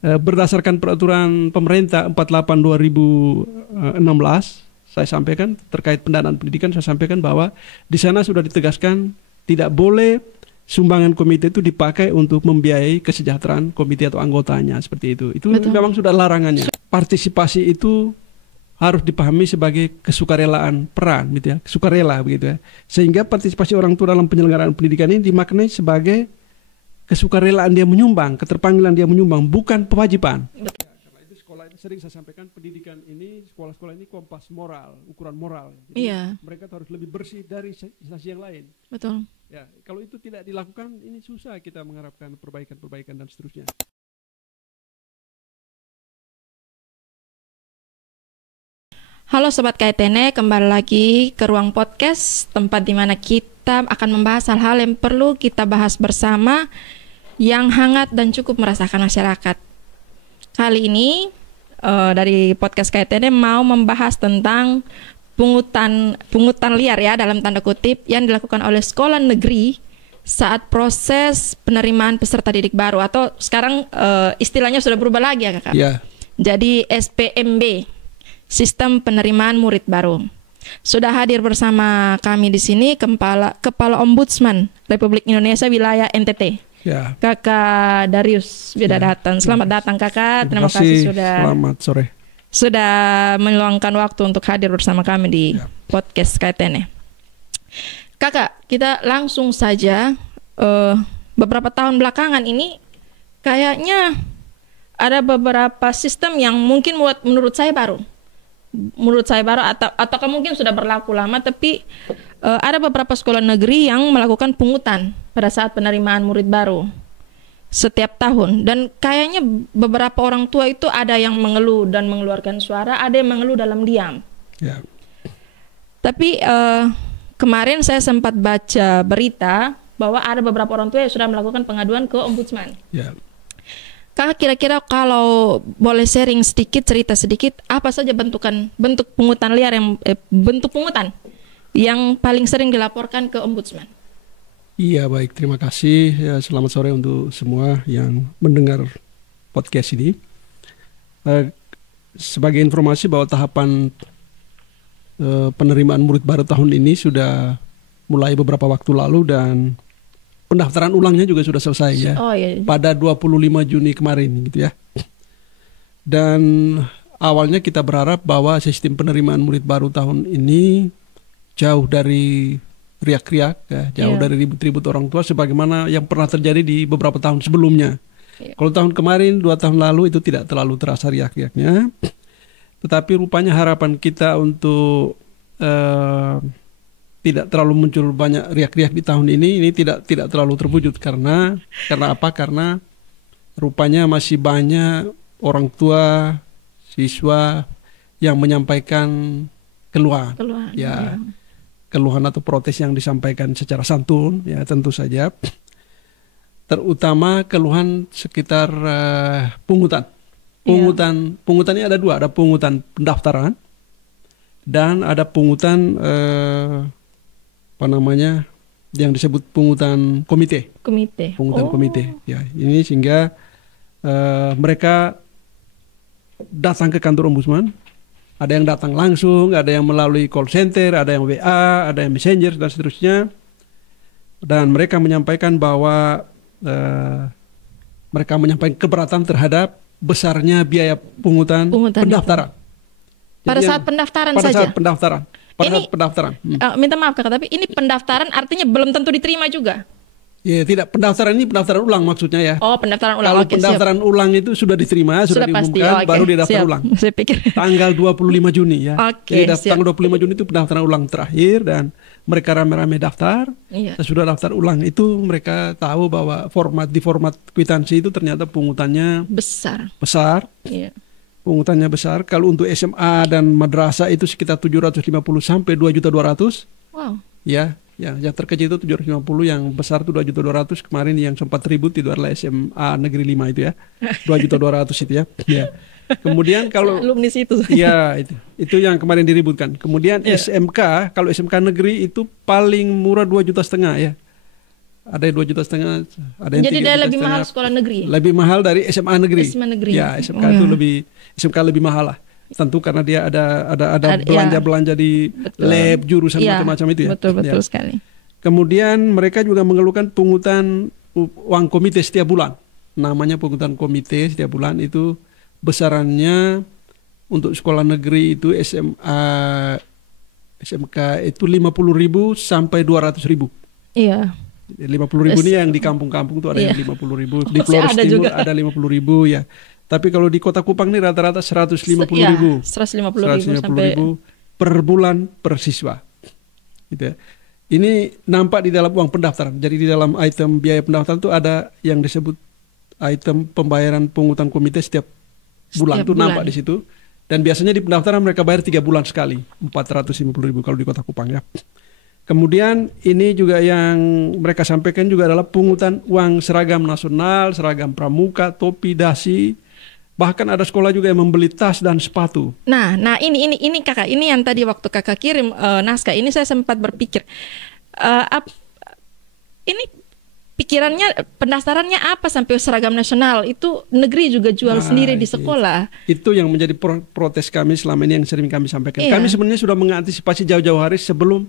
berdasarkan peraturan pemerintah 48 2016 saya sampaikan terkait pendanaan pendidikan, saya sampaikan bahwa di sana sudah ditegaskan tidak boleh sumbangan komite itu dipakai untuk membiayai kesejahteraan komite atau anggotanya, seperti itu. Itu Betul. memang sudah larangannya. Partisipasi itu harus dipahami sebagai kesukarelaan peran, gitu ya, sukarela begitu ya. Sehingga partisipasi orang tua dalam penyelenggaraan pendidikan ini dimaknai sebagai kesukarelaan dia menyumbang, keterpanggilan dia menyumbang, bukan kewajiban. Karena itu sekolah ini sering saya sampaikan, pendidikan ini, sekolah-sekolah ini kompas moral, ukuran moral. Jadi Iya. mereka harus lebih bersih dari instansi yang lain. Betul. Ya, kalau itu tidak dilakukan, ini susah kita mengharapkan perbaikan-perbaikan dan seterusnya. Halo Sobat KTN, kembali lagi ke ruang podcast, tempat di mana kita akan membahas hal-hal yang perlu kita bahas bersama, yang hangat dan cukup merasakan masyarakat. Kali ini dari podcast KTN mau membahas tentang pungutan liar ya, dalam tanda kutip, yang dilakukan oleh sekolah negeri saat proses penerimaan peserta didik baru, atau sekarang istilahnya sudah berubah lagi ya Kakak. Ya. Jadi SPMB, Sistem Penerimaan Murid Baru. Sudah hadir bersama kami di sini Kepala Ombudsman Republik Indonesia Wilayah NTT. Ya. Kakak Darius sudah datang. Selamat datang Kakak. Terima kasih Selamat sore. sudah meluangkan waktu untuk hadir bersama kami di podcast KTN. Kakak, kita langsung saja, beberapa tahun belakangan ini kayaknya ada beberapa sistem yang mungkin menurut saya baru. Atau mungkin sudah berlaku lama, tapi ada beberapa sekolah negeri yang melakukan pungutan pada saat penerimaan murid baru setiap tahun, dan kayaknya beberapa orang tua itu ada yang mengeluh dan mengeluarkan suara, ada yang mengeluh dalam diam. Ya. Tapi kemarin saya sempat baca berita bahwa ada beberapa orang tua yang sudah melakukan pengaduan ke ombudsman. Ya. Kakak kira-kira kalau boleh sharing sedikit, cerita sedikit, apa saja bentuk pungutan liar bentuk pungutan yang paling sering dilaporkan ke ombudsman? Iya, baik, terima kasih. Ya, selamat sore untuk semua yang mendengar podcast ini. Sebagai informasi bahwa tahapan penerimaan murid baru tahun ini sudah mulai beberapa waktu lalu, dan pendaftaran ulangnya juga sudah selesai ya. Oh, iya. Pada 25 Juni kemarin gitu ya. Dan awalnya kita berharap bahwa sistem penerimaan murid baru tahun ini jauh dari riak-riak ya, jauh dari ribut-ribut orang tua sebagaimana yang pernah terjadi di beberapa tahun sebelumnya. Kalau tahun kemarin, 2 tahun lalu itu tidak terlalu terasa riak-riaknya. Tetapi rupanya harapan kita untuk tidak terlalu muncul banyak riak-riak di tahun ini tidak terlalu terwujud karena apa? Karena rupanya masih banyak orang tua, siswa yang menyampaikan keluhan. Ya. Keluhan atau protes yang disampaikan secara santun, ya tentu saja. Terutama keluhan sekitar pungutan. Pungutannya ada 2, ada pungutan pendaftaran dan ada pungutan yang disebut pungutan komite. Pungutan komite. Ya, ini sehingga mereka datang ke kantor ombudsman. Ada yang datang langsung, ada yang melalui call center, ada yang WA, ada yang messenger dan seterusnya. Dan mereka menyampaikan bahwa mereka menyampaikan keberatan terhadap besarnya biaya pungutan pendaftaran. Pada saat pendaftaran pada saja? Saat pendaftaran. Minta maaf Kakak, tapi ini pendaftaran artinya belum tentu diterima juga? Ya, tidak, pendaftaran ini pendaftaran ulang maksudnya ya. Oh, pendaftaran ulang. Kalau pendaftaran ulang itu sudah diterima, sudah diumumkan, baru didaftar ulang. Saya pikir tanggal 25 Juni ya. Tanggal 25 Juni itu pendaftaran ulang terakhir, dan mereka rame-rame daftar. Sesudah daftar ulang itu mereka tahu bahwa di format kwitansi itu ternyata pungutannya besar. Pungutannya besar. Kalau untuk SMA dan madrasah itu sekitar 750 sampai 2.200.000. Wow. Ya. Yang terkecil itu 750, yang besar itu 2.200.000. Kemarin yang sempat ribut itu adalah SMA Negeri 5 itu ya. 2.200.000 itu ya. Ya. Kemudian kalau alumni situ. Ya, itu yang kemarin diributkan. Kemudian SMK, kalau SMK negeri itu paling murah 2,5 juta ya. Ada yang 2,5 juta, ada yang Jadi 3,5 dia juta. lebih mahal sekolah negeri. Lebih mahal dari SMA negeri. SMA negeri. Ya, SMK Oh, itu ya. SMK lebih mahal lah. Tentu karena dia ada Ya. belanja-belanja di Betul. lab, jurusan Ya, macam-macam itu ya. Betul Ya. sekali. Kemudian mereka juga mengeluhkan pungutan uang komite setiap bulan. Namanya pungutan komite setiap bulan itu besarannya untuk sekolah negeri itu SMK itu 50.000 sampai 200.000. Iya. 50.000 ini yang di kampung-kampung tuh ada Iya. yang 50.000, di Masih Flores ada Timur juga. ada 50.000 ya. Tapi kalau di Kota Kupang ini rata-rata 150.000. 150.000 sampai per bulan per siswa. Gitu ya. Ini nampak di dalam uang pendaftaran. Jadi di dalam item biaya pendaftaran itu ada yang disebut item pembayaran pungutan komite setiap bulan itu nampak di situ. Dan biasanya di pendaftaran mereka bayar 3 bulan sekali, 450.000 kalau di Kota Kupang ya. Kemudian ini juga yang mereka sampaikan juga adalah pungutan uang seragam nasional, seragam pramuka, topi, dasi. Bahkan ada sekolah juga yang membeli tas dan sepatu. Nah, ini kakak, ini yang tadi waktu kakak kirim naskah, ini saya sempat berpikir, ini pikirannya pendaftarannya apa sampai seragam nasional itu negeri juga jual sendiri di sekolah. Itu yang menjadi protes kami selama ini yang sering kami sampaikan. Iya. Kami sebenarnya sudah mengantisipasi jauh-jauh hari sebelum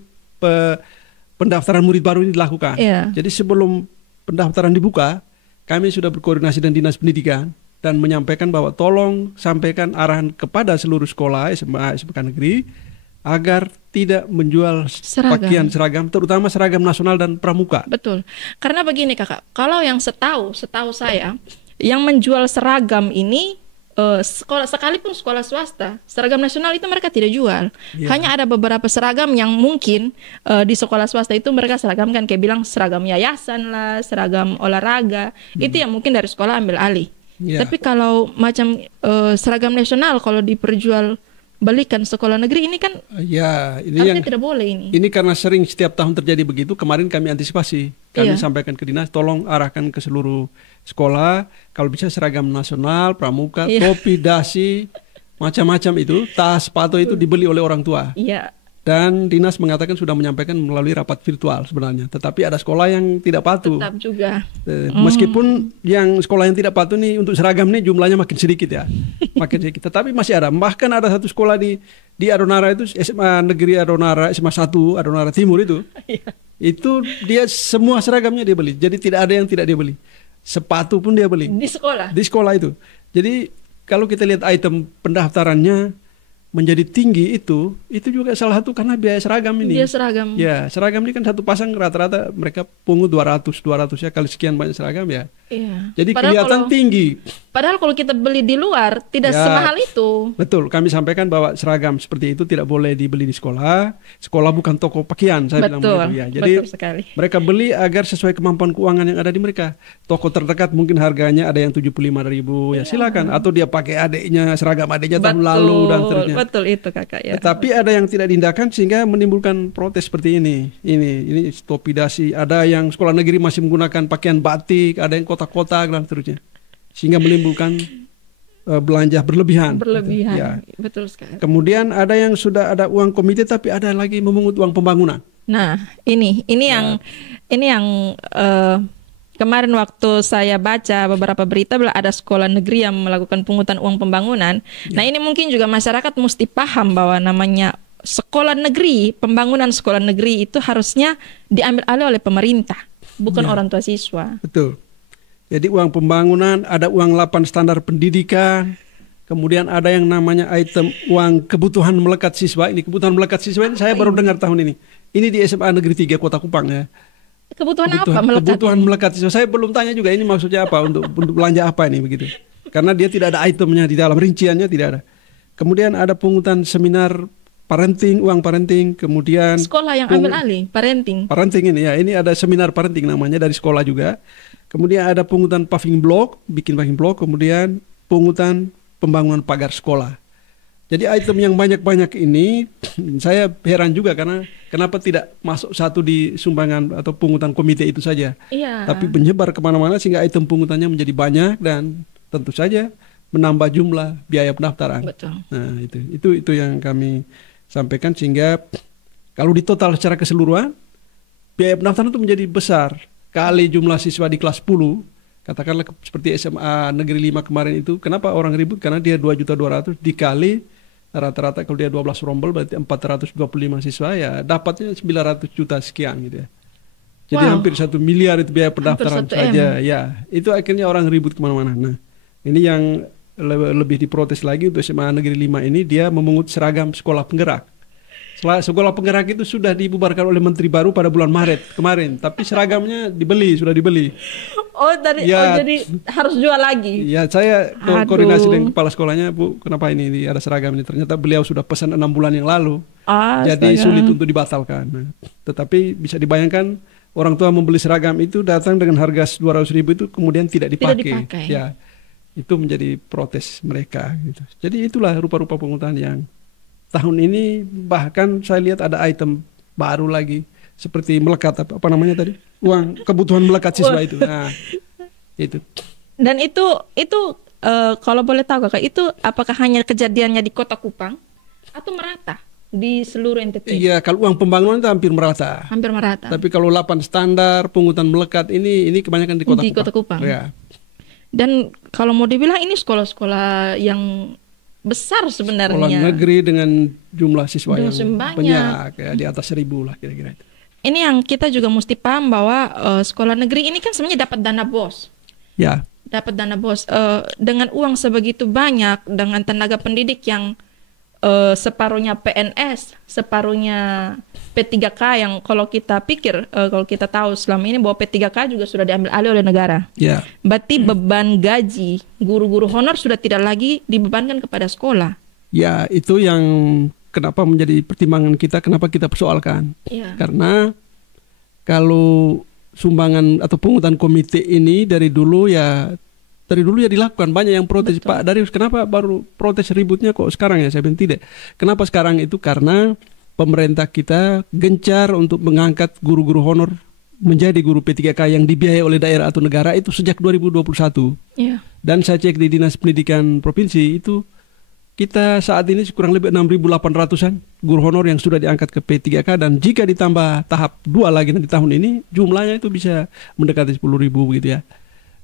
pendaftaran murid baru ini dilakukan. Iya. Jadi sebelum pendaftaran dibuka, kami sudah berkoordinasi dengan Dinas Pendidikan dan menyampaikan bahwa tolong sampaikan arahan kepada seluruh sekolah SMA SMK negeri agar tidak menjual pakaian seragam, terutama seragam nasional dan pramuka. Betul. Karena begini kakak, kalau yang setahu saya, yang menjual seragam ini sekolah, sekalipun sekolah swasta, seragam nasional itu mereka tidak jual. Ya. Hanya ada beberapa seragam yang mungkin di sekolah swasta itu mereka seragamkan, kayak bilang seragam yayasan lah, seragam olahraga, itu yang mungkin dari sekolah ambil alih. Ya. Tapi kalau macam seragam nasional kalau diperjual balikan sekolah negeri ini kan ya, ini harusnya yang tidak boleh ini. Ini karena sering setiap tahun terjadi begitu, kemarin kami antisipasi. Kami sampaikan ke dinas, tolong arahkan ke seluruh sekolah, kalau bisa seragam nasional, pramuka, topi, dasi, macam-macam itu, tas, sepatu itu dibeli oleh orang tua. Iya. Dan dinas mengatakan sudah menyampaikan melalui rapat virtual sebenarnya. Tetapi ada sekolah yang tidak patuh. Tetap juga. Meskipun yang sekolah yang tidak patuh nih untuk seragam nih jumlahnya makin sedikit ya. Makin sedikit. Tetapi masih ada. Bahkan ada satu sekolah di Adonara itu, SMA Negeri Adonara, SMA 1 Adonara Timur itu. Itu dia semua seragamnya dia beli. Jadi tidak ada yang tidak dia beli. Sepatu pun dia beli. Di sekolah? Di sekolah itu. Jadi kalau kita lihat item pendaftarannya menjadi tinggi itu juga salah satu karena biaya seragam ini. Biaya seragam. Ya, seragam ini kan satu pasang rata-rata mereka pungut 200 ya kali sekian banyak seragam ya. Iya. Jadi Padahal kelihatan tinggi. Padahal kalau kita beli di luar tidak semahal itu. Betul, kami sampaikan bahwa seragam seperti itu tidak boleh dibeli di sekolah. Sekolah bukan toko pakaian, saya bilang begitu ya. Jadi betul sekali. mereka beli agar sesuai kemampuan keuangan yang ada di mereka. Toko terdekat mungkin harganya ada yang 75.000 ya silakan. Atau dia pakai adiknya, seragam adiknya tahun lalu dan seterusnya. Betul itu kakak ya. Tapi ada yang tidak diindahkan sehingga menimbulkan protes seperti ini. Ini topi dasi. Ada yang sekolah negeri masih menggunakan pakaian batik, ada yang kotak-kotak dan seterusnya. Sehingga menimbulkan belanja berlebihan. Berlebihan, ya. Betul sekali. Kemudian ada yang sudah ada uang komite tapi ada lagi memungut uang pembangunan. Nah, ini yang kemarin waktu saya baca beberapa berita ada sekolah negeri yang melakukan pungutan uang pembangunan. Nah, ini mungkin juga masyarakat mesti paham bahwa namanya sekolah negeri, pembangunan sekolah negeri itu harusnya diambil alih oleh pemerintah, bukan orang tua siswa. Betul. Jadi uang pembangunan, ada uang 8 standar pendidikan, kemudian ada yang namanya item uang kebutuhan melekat siswa. Ini kebutuhan melekat siswa ini saya baru dengar tahun ini. Ini di SMA Negeri 3 Kota Kupang ya. Kebutuhan apa melekat? Kebutuhan melekat siswa. Saya belum tanya juga ini maksudnya apa untuk belanja apa ini begitu. Karena dia tidak ada itemnya di dalam rinciannya tidak ada. Kemudian ada pungutan seminar parenting, uang parenting, kemudian sekolah yang ambil alih parenting. Parenting ini ya, ini ada seminar parenting namanya dari sekolah juga. Kemudian ada pungutan paving block, bikin paving block, kemudian pungutan pembangunan pagar sekolah. Jadi item yang banyak-banyak ini saya heran juga karena kenapa tidak masuk satu di sumbangan atau pungutan komite itu saja. Iya. Tapi menyebar kemana-mana sehingga item pungutannya menjadi banyak dan tentu saja menambah jumlah biaya pendaftaran. Betul. Nah itu yang kami sampaikan sehingga kalau ditotal secara keseluruhan biaya pendaftaran itu menjadi besar. kali jumlah siswa di kelas 10, katakanlah seperti SMA Negeri 5 kemarin itu, kenapa orang ribut? Karena dia 2.200.000 dikali rata-rata kalau dia 12 rombel berarti 425 siswa, ya dapatnya 900 juta sekian gitu ya. Jadi hampir 1 miliar itu biaya pendaftaran saja. Ya, itu akhirnya orang ribut kemana-mana. Nah, ini yang lebih diprotes lagi untuk SMA Negeri 5 ini, dia memungut seragam sekolah penggerak. Sekolah penggerak itu sudah dibubarkan oleh Menteri baru pada bulan Maret kemarin, tapi seragamnya sudah dibeli. Jadi harus jual lagi. Ya, saya koordinasi dengan kepala sekolahnya, Bu, kenapa ini ada seragam ini? Ternyata beliau sudah pesan 6 bulan yang lalu. Jadi sulit untuk dibatalkan. Nah, tetapi bisa dibayangkan orang tua membeli seragam itu datang dengan harga 200.000 itu kemudian tidak dipakai. Ya, itu menjadi protes mereka gitu. Jadi itulah rupa-rupa pungutan yang tahun ini, bahkan saya lihat ada item baru lagi seperti melekat apa namanya tadi, uang kebutuhan melekat siswa itu. Nah, itu. Dan itu kalau boleh tahu Kakak, itu apakah hanya kejadiannya di Kota Kupang atau merata di seluruh NTT? Iya, kalau uang pembangunan itu hampir merata. Hampir merata. Tapi kalau 8 standar pungutan melekat ini kebanyakan di Kota Kupang. Kota Kupang. Ya. Dan kalau mau dibilang ini sekolah-sekolah yang besar sebenarnya. Sekolah negeri dengan jumlah siswa yang banyak, ya, di atas 1.000 lah kira-kira itu. Ini yang kita juga mesti paham bahwa sekolah negeri ini kan sebenarnya dapat dana BOS. Ya. Dapat dana BOS dengan uang sebegitu banyak, dengan tenaga pendidik yang separuhnya PNS, separuhnya P3K, yang kalau kita pikir, kalau kita tahu selama ini bahwa P3K juga sudah diambil alih oleh negara. Ya. Berarti beban gaji guru-guru honor sudah tidak lagi dibebankan kepada sekolah. Ya, itu yang kenapa menjadi pertimbangan kita, kenapa kita persoalkan. Ya. Karena kalau sumbangan atau pungutan komite ini dari dulu ya dilakukan, banyak yang protes. Betul. Pak Darius, kenapa baru protes ributnya kok sekarang ya? Saya bilang tidak. Kenapa sekarang itu? Karena pemerintah kita gencar untuk mengangkat guru-guru honor menjadi guru P3K yang dibiayai oleh daerah atau negara itu sejak 2021. Yeah. Dan saya cek di Dinas Pendidikan Provinsi itu kita saat ini kurang lebih 6.800-an guru honor yang sudah diangkat ke P3K, dan jika ditambah tahap 2 lagi nanti tahun ini jumlahnya itu bisa mendekati 10.000 begitu ya.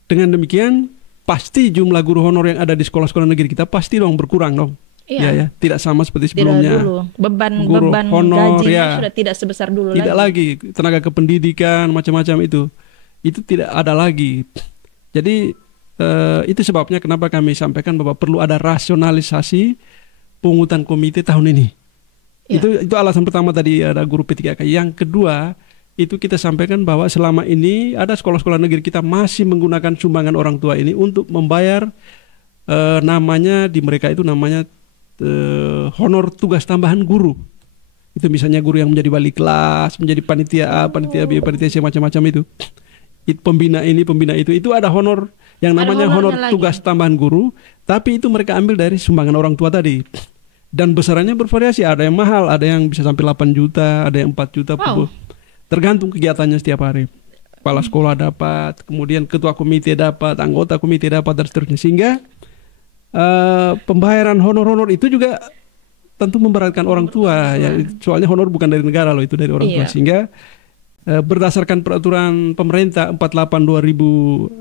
Dengan demikian pasti jumlah guru honor yang ada di sekolah-sekolah negeri kita pasti dong berkurang dong. Iya. Ya, tidak sama seperti sebelumnya. Tidak dulu. Beban honor, gajinya sudah tidak sebesar dulu tidak lagi. Tenaga kependidikan macam-macam itu tidak ada lagi. Jadi itu sebabnya kenapa kami sampaikan bahwa perlu ada rasionalisasi pungutan komite tahun ini. Ya. Itu alasan pertama tadi, ada guru P3K. Yang kedua, itu kita sampaikan bahwa selama ini ada sekolah-sekolah negeri kita masih menggunakan sumbangan orang tua ini untuk membayar namanya di mereka itu namanya honor tugas tambahan guru. Itu misalnya guru yang menjadi wali kelas, menjadi panitia A, panitia B, panitia C, macam-macam itu. Pembina ini, pembina itu ada honor yang namanya honor tugas tambahan guru, tapi itu mereka ambil dari sumbangan orang tua tadi. Dan besarannya bervariasi, ada yang mahal, ada yang bisa sampai 8 juta, ada yang 4 juta. Wow. Tergantung kegiatannya setiap hari. Kepala sekolah dapat, kemudian ketua komite dapat, anggota komite dapat, dan seterusnya. Sehingga pembayaran honor-honor itu juga tentu memberatkan orang tua. Ya, soalnya honor bukan dari negara loh, itu dari orang tua. Sehingga berdasarkan peraturan pemerintah 48/2016,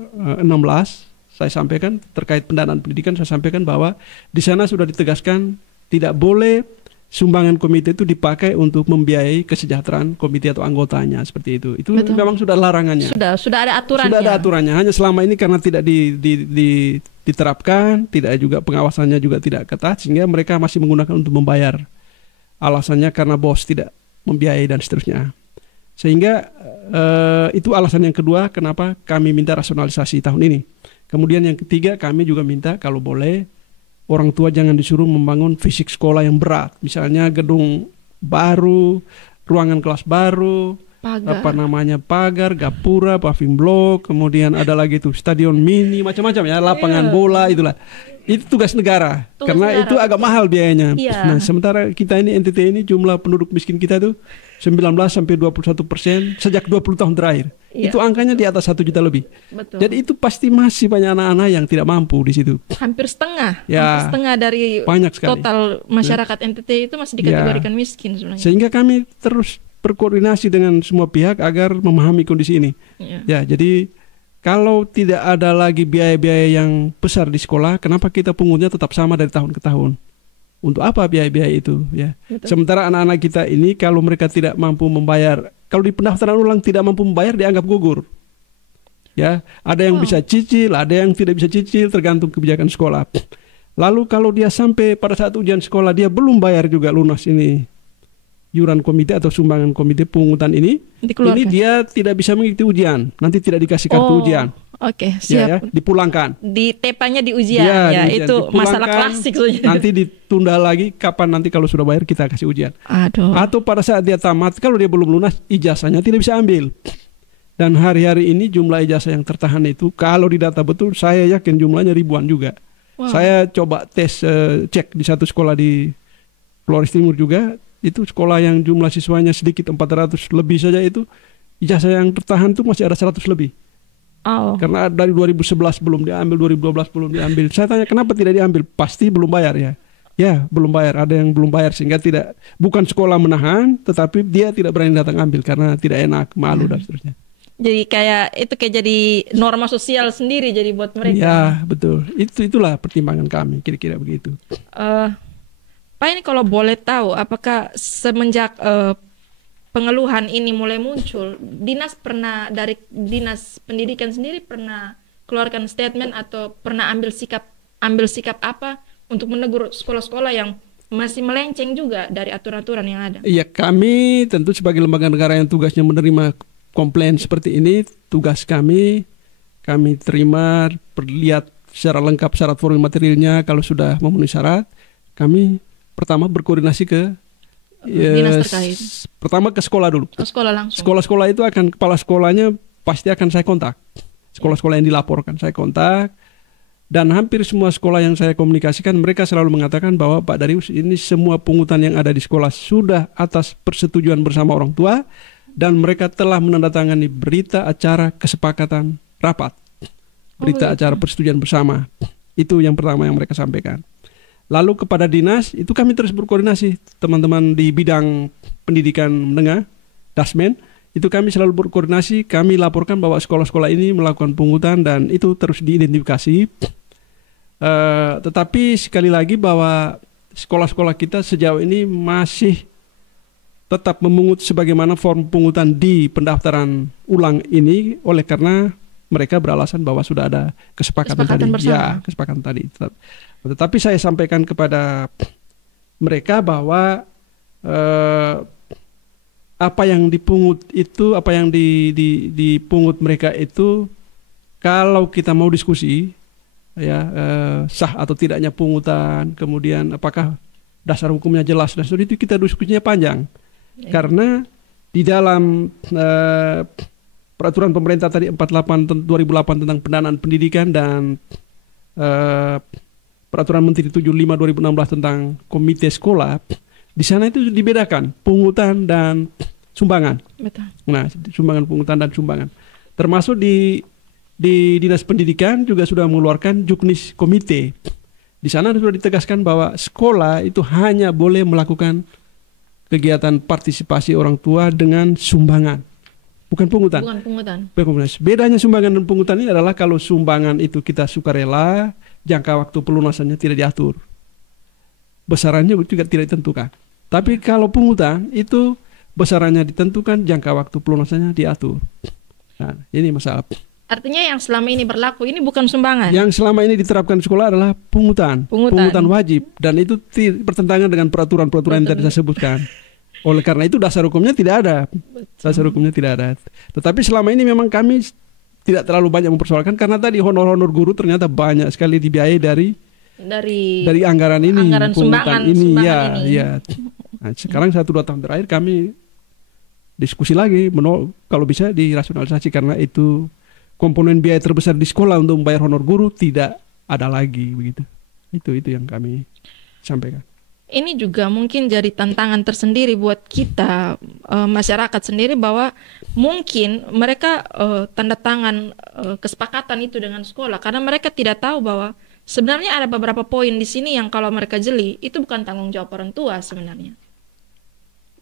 saya sampaikan terkait pendanaan pendidikan, saya sampaikan bahwa di sana sudah ditegaskan tidak boleh sumbangan komite itu dipakai untuk membiayai kesejahteraan komite atau anggotanya, seperti itu. Itu betul. Memang sudah larangannya. Sudah ada aturannya. Sudah ada aturannya. Hanya selama ini karena tidak diterapkan, tidak juga pengawasannya juga tidak ketat, sehingga mereka masih menggunakan untuk membayar. Alasannya karena bos tidak membiayai dan seterusnya. Sehingga itu alasan yang kedua kenapa kami minta rasionalisasi tahun ini. Kemudian yang ketiga, kami juga minta kalau boleh orang tua jangan disuruh membangun fisik sekolah yang berat. Misalnya gedung baru, ruangan kelas baru, pagar, gapura, paving block, kemudian ada lagi tuh stadion mini, macam-macam ya, lapangan bola, itulah. Itu tugas negara, karena itu agak mahal biayanya. Nah, sementara kita ini NTT ini jumlah penduduk miskin kita tuh 19-21% sejak 20 tahun terakhir. Itu angkanya di atas 1 juta lebih. Betul. Jadi itu pasti masih banyak anak-anak yang tidak mampu di situ. Hampir setengah. Hampir setengah dari total masyarakat NTT itu masih dikategorikan miskin sebenarnya. Sehingga kami terus berkoordinasi dengan semua pihak agar memahami kondisi ini. Ya, jadi kalau tidak ada lagi biaya-biaya yang besar di sekolah, kenapa kita pungutnya tetap sama dari tahun ke tahun? Untuk apa biaya-biaya itu? Ya. Sementara anak-anak kita ini kalau mereka tidak mampu membayar, kalau di pendaftaran ulang tidak mampu membayar, dianggap gugur. Ya, ada yang bisa cicil, ada yang tidak bisa cicil, tergantung kebijakan sekolah. Lalu kalau dia sampai pada saat ujian sekolah dia belum bayar juga lunas ini iuran komite atau sumbangan komite pungutan ini dia tidak bisa mengikuti ujian, nanti tidak dikasih kartu ujian. Oke, siap. Ya, dipulangkan. Ditepanya di ujian, ya di ujian. Itu masalah klasik. Nanti ditunda lagi, kapan nanti kalau sudah bayar kita kasih ujian. Aduh. Atau pada saat dia tamat, kalau dia belum lunas, ijazahnya tidak bisa ambil. Dan hari-hari ini jumlah ijazah yang tertahan itu, kalau didata betul, saya yakin jumlahnya ribuan juga. Wow. Saya coba tes cek di satu sekolah di Flores Timur juga, itu sekolah yang jumlah siswanya sedikit 400 lebih saja itu ijazah yang tertahan itu masih ada 100 lebih. Karena dari 2011 belum diambil, 2012 belum diambil. Saya tanya kenapa tidak diambil? Pasti belum bayar ya. Ya, belum bayar. Ada yang belum bayar sehingga bukan sekolah menahan, tetapi dia tidak berani datang ambil karena tidak enak, malu dan seterusnya. Jadi kayak jadi norma sosial sendiri jadi buat mereka. Ya, betul. Itulah pertimbangan kami, kira-kira begitu. Pak, ini kalau boleh tahu, apakah semenjak pengeluhan ini mulai muncul, dari dinas pendidikan sendiri pernah keluarkan statement atau pernah ambil sikap apa untuk menegur sekolah-sekolah yang masih melenceng juga dari aturan-aturan yang ada? Iya, kami tentu sebagai lembaga negara yang tugasnya menerima komplain seperti ini, tugas kami terima, lihat secara lengkap syarat formulir materialnya. Kalau sudah memenuhi syarat, kami pertama berkoordinasi ke dinas terkait. Pertama ke sekolah dulu. Ke sekolah langsung. Sekolah-sekolah itu kepala sekolahnya pasti akan saya kontak. Sekolah-sekolah yang dilaporkan saya kontak. Dan hampir semua sekolah yang saya komunikasikan, mereka selalu mengatakan bahwa Pak Darius, ini semua pungutan yang ada di sekolah sudah atas persetujuan bersama orang tua. Dan mereka telah menandatangani berita acara kesepakatan rapat. Berita acara persetujuan bersama. Itu yang pertama yang mereka sampaikan. Lalu kepada dinas, itu kami terus berkoordinasi. Teman-teman di bidang pendidikan menengah, Dasmen, itu kami selalu berkoordinasi. Kami laporkan bahwa sekolah-sekolah ini melakukan pungutan dan itu terus diidentifikasi. Tetapi sekali lagi bahwa sekolah-sekolah kita sejauh ini masih tetap memungut sebagaimana form pungutan di pendaftaran ulang ini, oleh karena mereka beralasan bahwa sudah ada kesepakatan tadi. Bersama. Ya, kesepakatan tadi. Tetapi saya sampaikan kepada mereka bahwa apa yang dipungut itu, apa yang dipungut mereka itu, kalau kita mau diskusi, ya sah atau tidaknya pungutan, kemudian apakah dasar hukumnya jelas dan seterusnya, itu kita diskusinya panjang. Karena di dalam peraturan pemerintah tadi 48 2008 tentang pendanaan pendidikan dan peraturan Menteri 75 2016 tentang komite sekolah, di sana itu dibedakan pungutan dan sumbangan. Betul. Nah, sumbangan, pungutan dan sumbangan. Termasuk di Dinas Pendidikan juga sudah mengeluarkan juknis komite. Di sana sudah ditegaskan bahwa sekolah itu hanya boleh melakukan kegiatan partisipasi orang tua dengan sumbangan, bukan pungutan. Bukan pungutan. Bedanya sumbangan dan pungutan ini adalah kalau sumbangan itu kita sukarela, jangka waktu pelunasannya tidak diatur, besarannya juga tidak ditentukan. Tapi kalau pungutan itu besarannya ditentukan, jangka waktu pelunasannya diatur. Nah, ini masalah. Artinya yang selama ini berlaku ini bukan sumbangan. Yang selama ini diterapkan sekolah adalah pungutan wajib, dan itu bertentangan dengan peraturan-peraturan yang tadi saya sebutkan. Oleh karena itu dasar hukumnya tidak ada. Dasar hukumnya tidak ada. Tetapi selama ini memang kami tidak terlalu banyak mempersoalkan karena tadi honor-honor guru ternyata banyak sekali dibiayai dari anggaran ini, anggaran pungutan sumbangan ini. Ya. Nah, sekarang 1-2 tahun terakhir kami diskusi lagi kalau bisa dirasionalisasi, karena itu komponen biaya terbesar di sekolah untuk membayar honor guru tidak ada lagi begitu. Itu yang kami sampaikan. Ini juga mungkin jadi tantangan tersendiri buat kita masyarakat sendiri, bahwa mungkin mereka tanda tangan kesepakatan itu dengan sekolah karena mereka tidak tahu bahwa sebenarnya ada beberapa poin di sini yang kalau mereka jeli itu bukan tanggung jawab orang tua sebenarnya.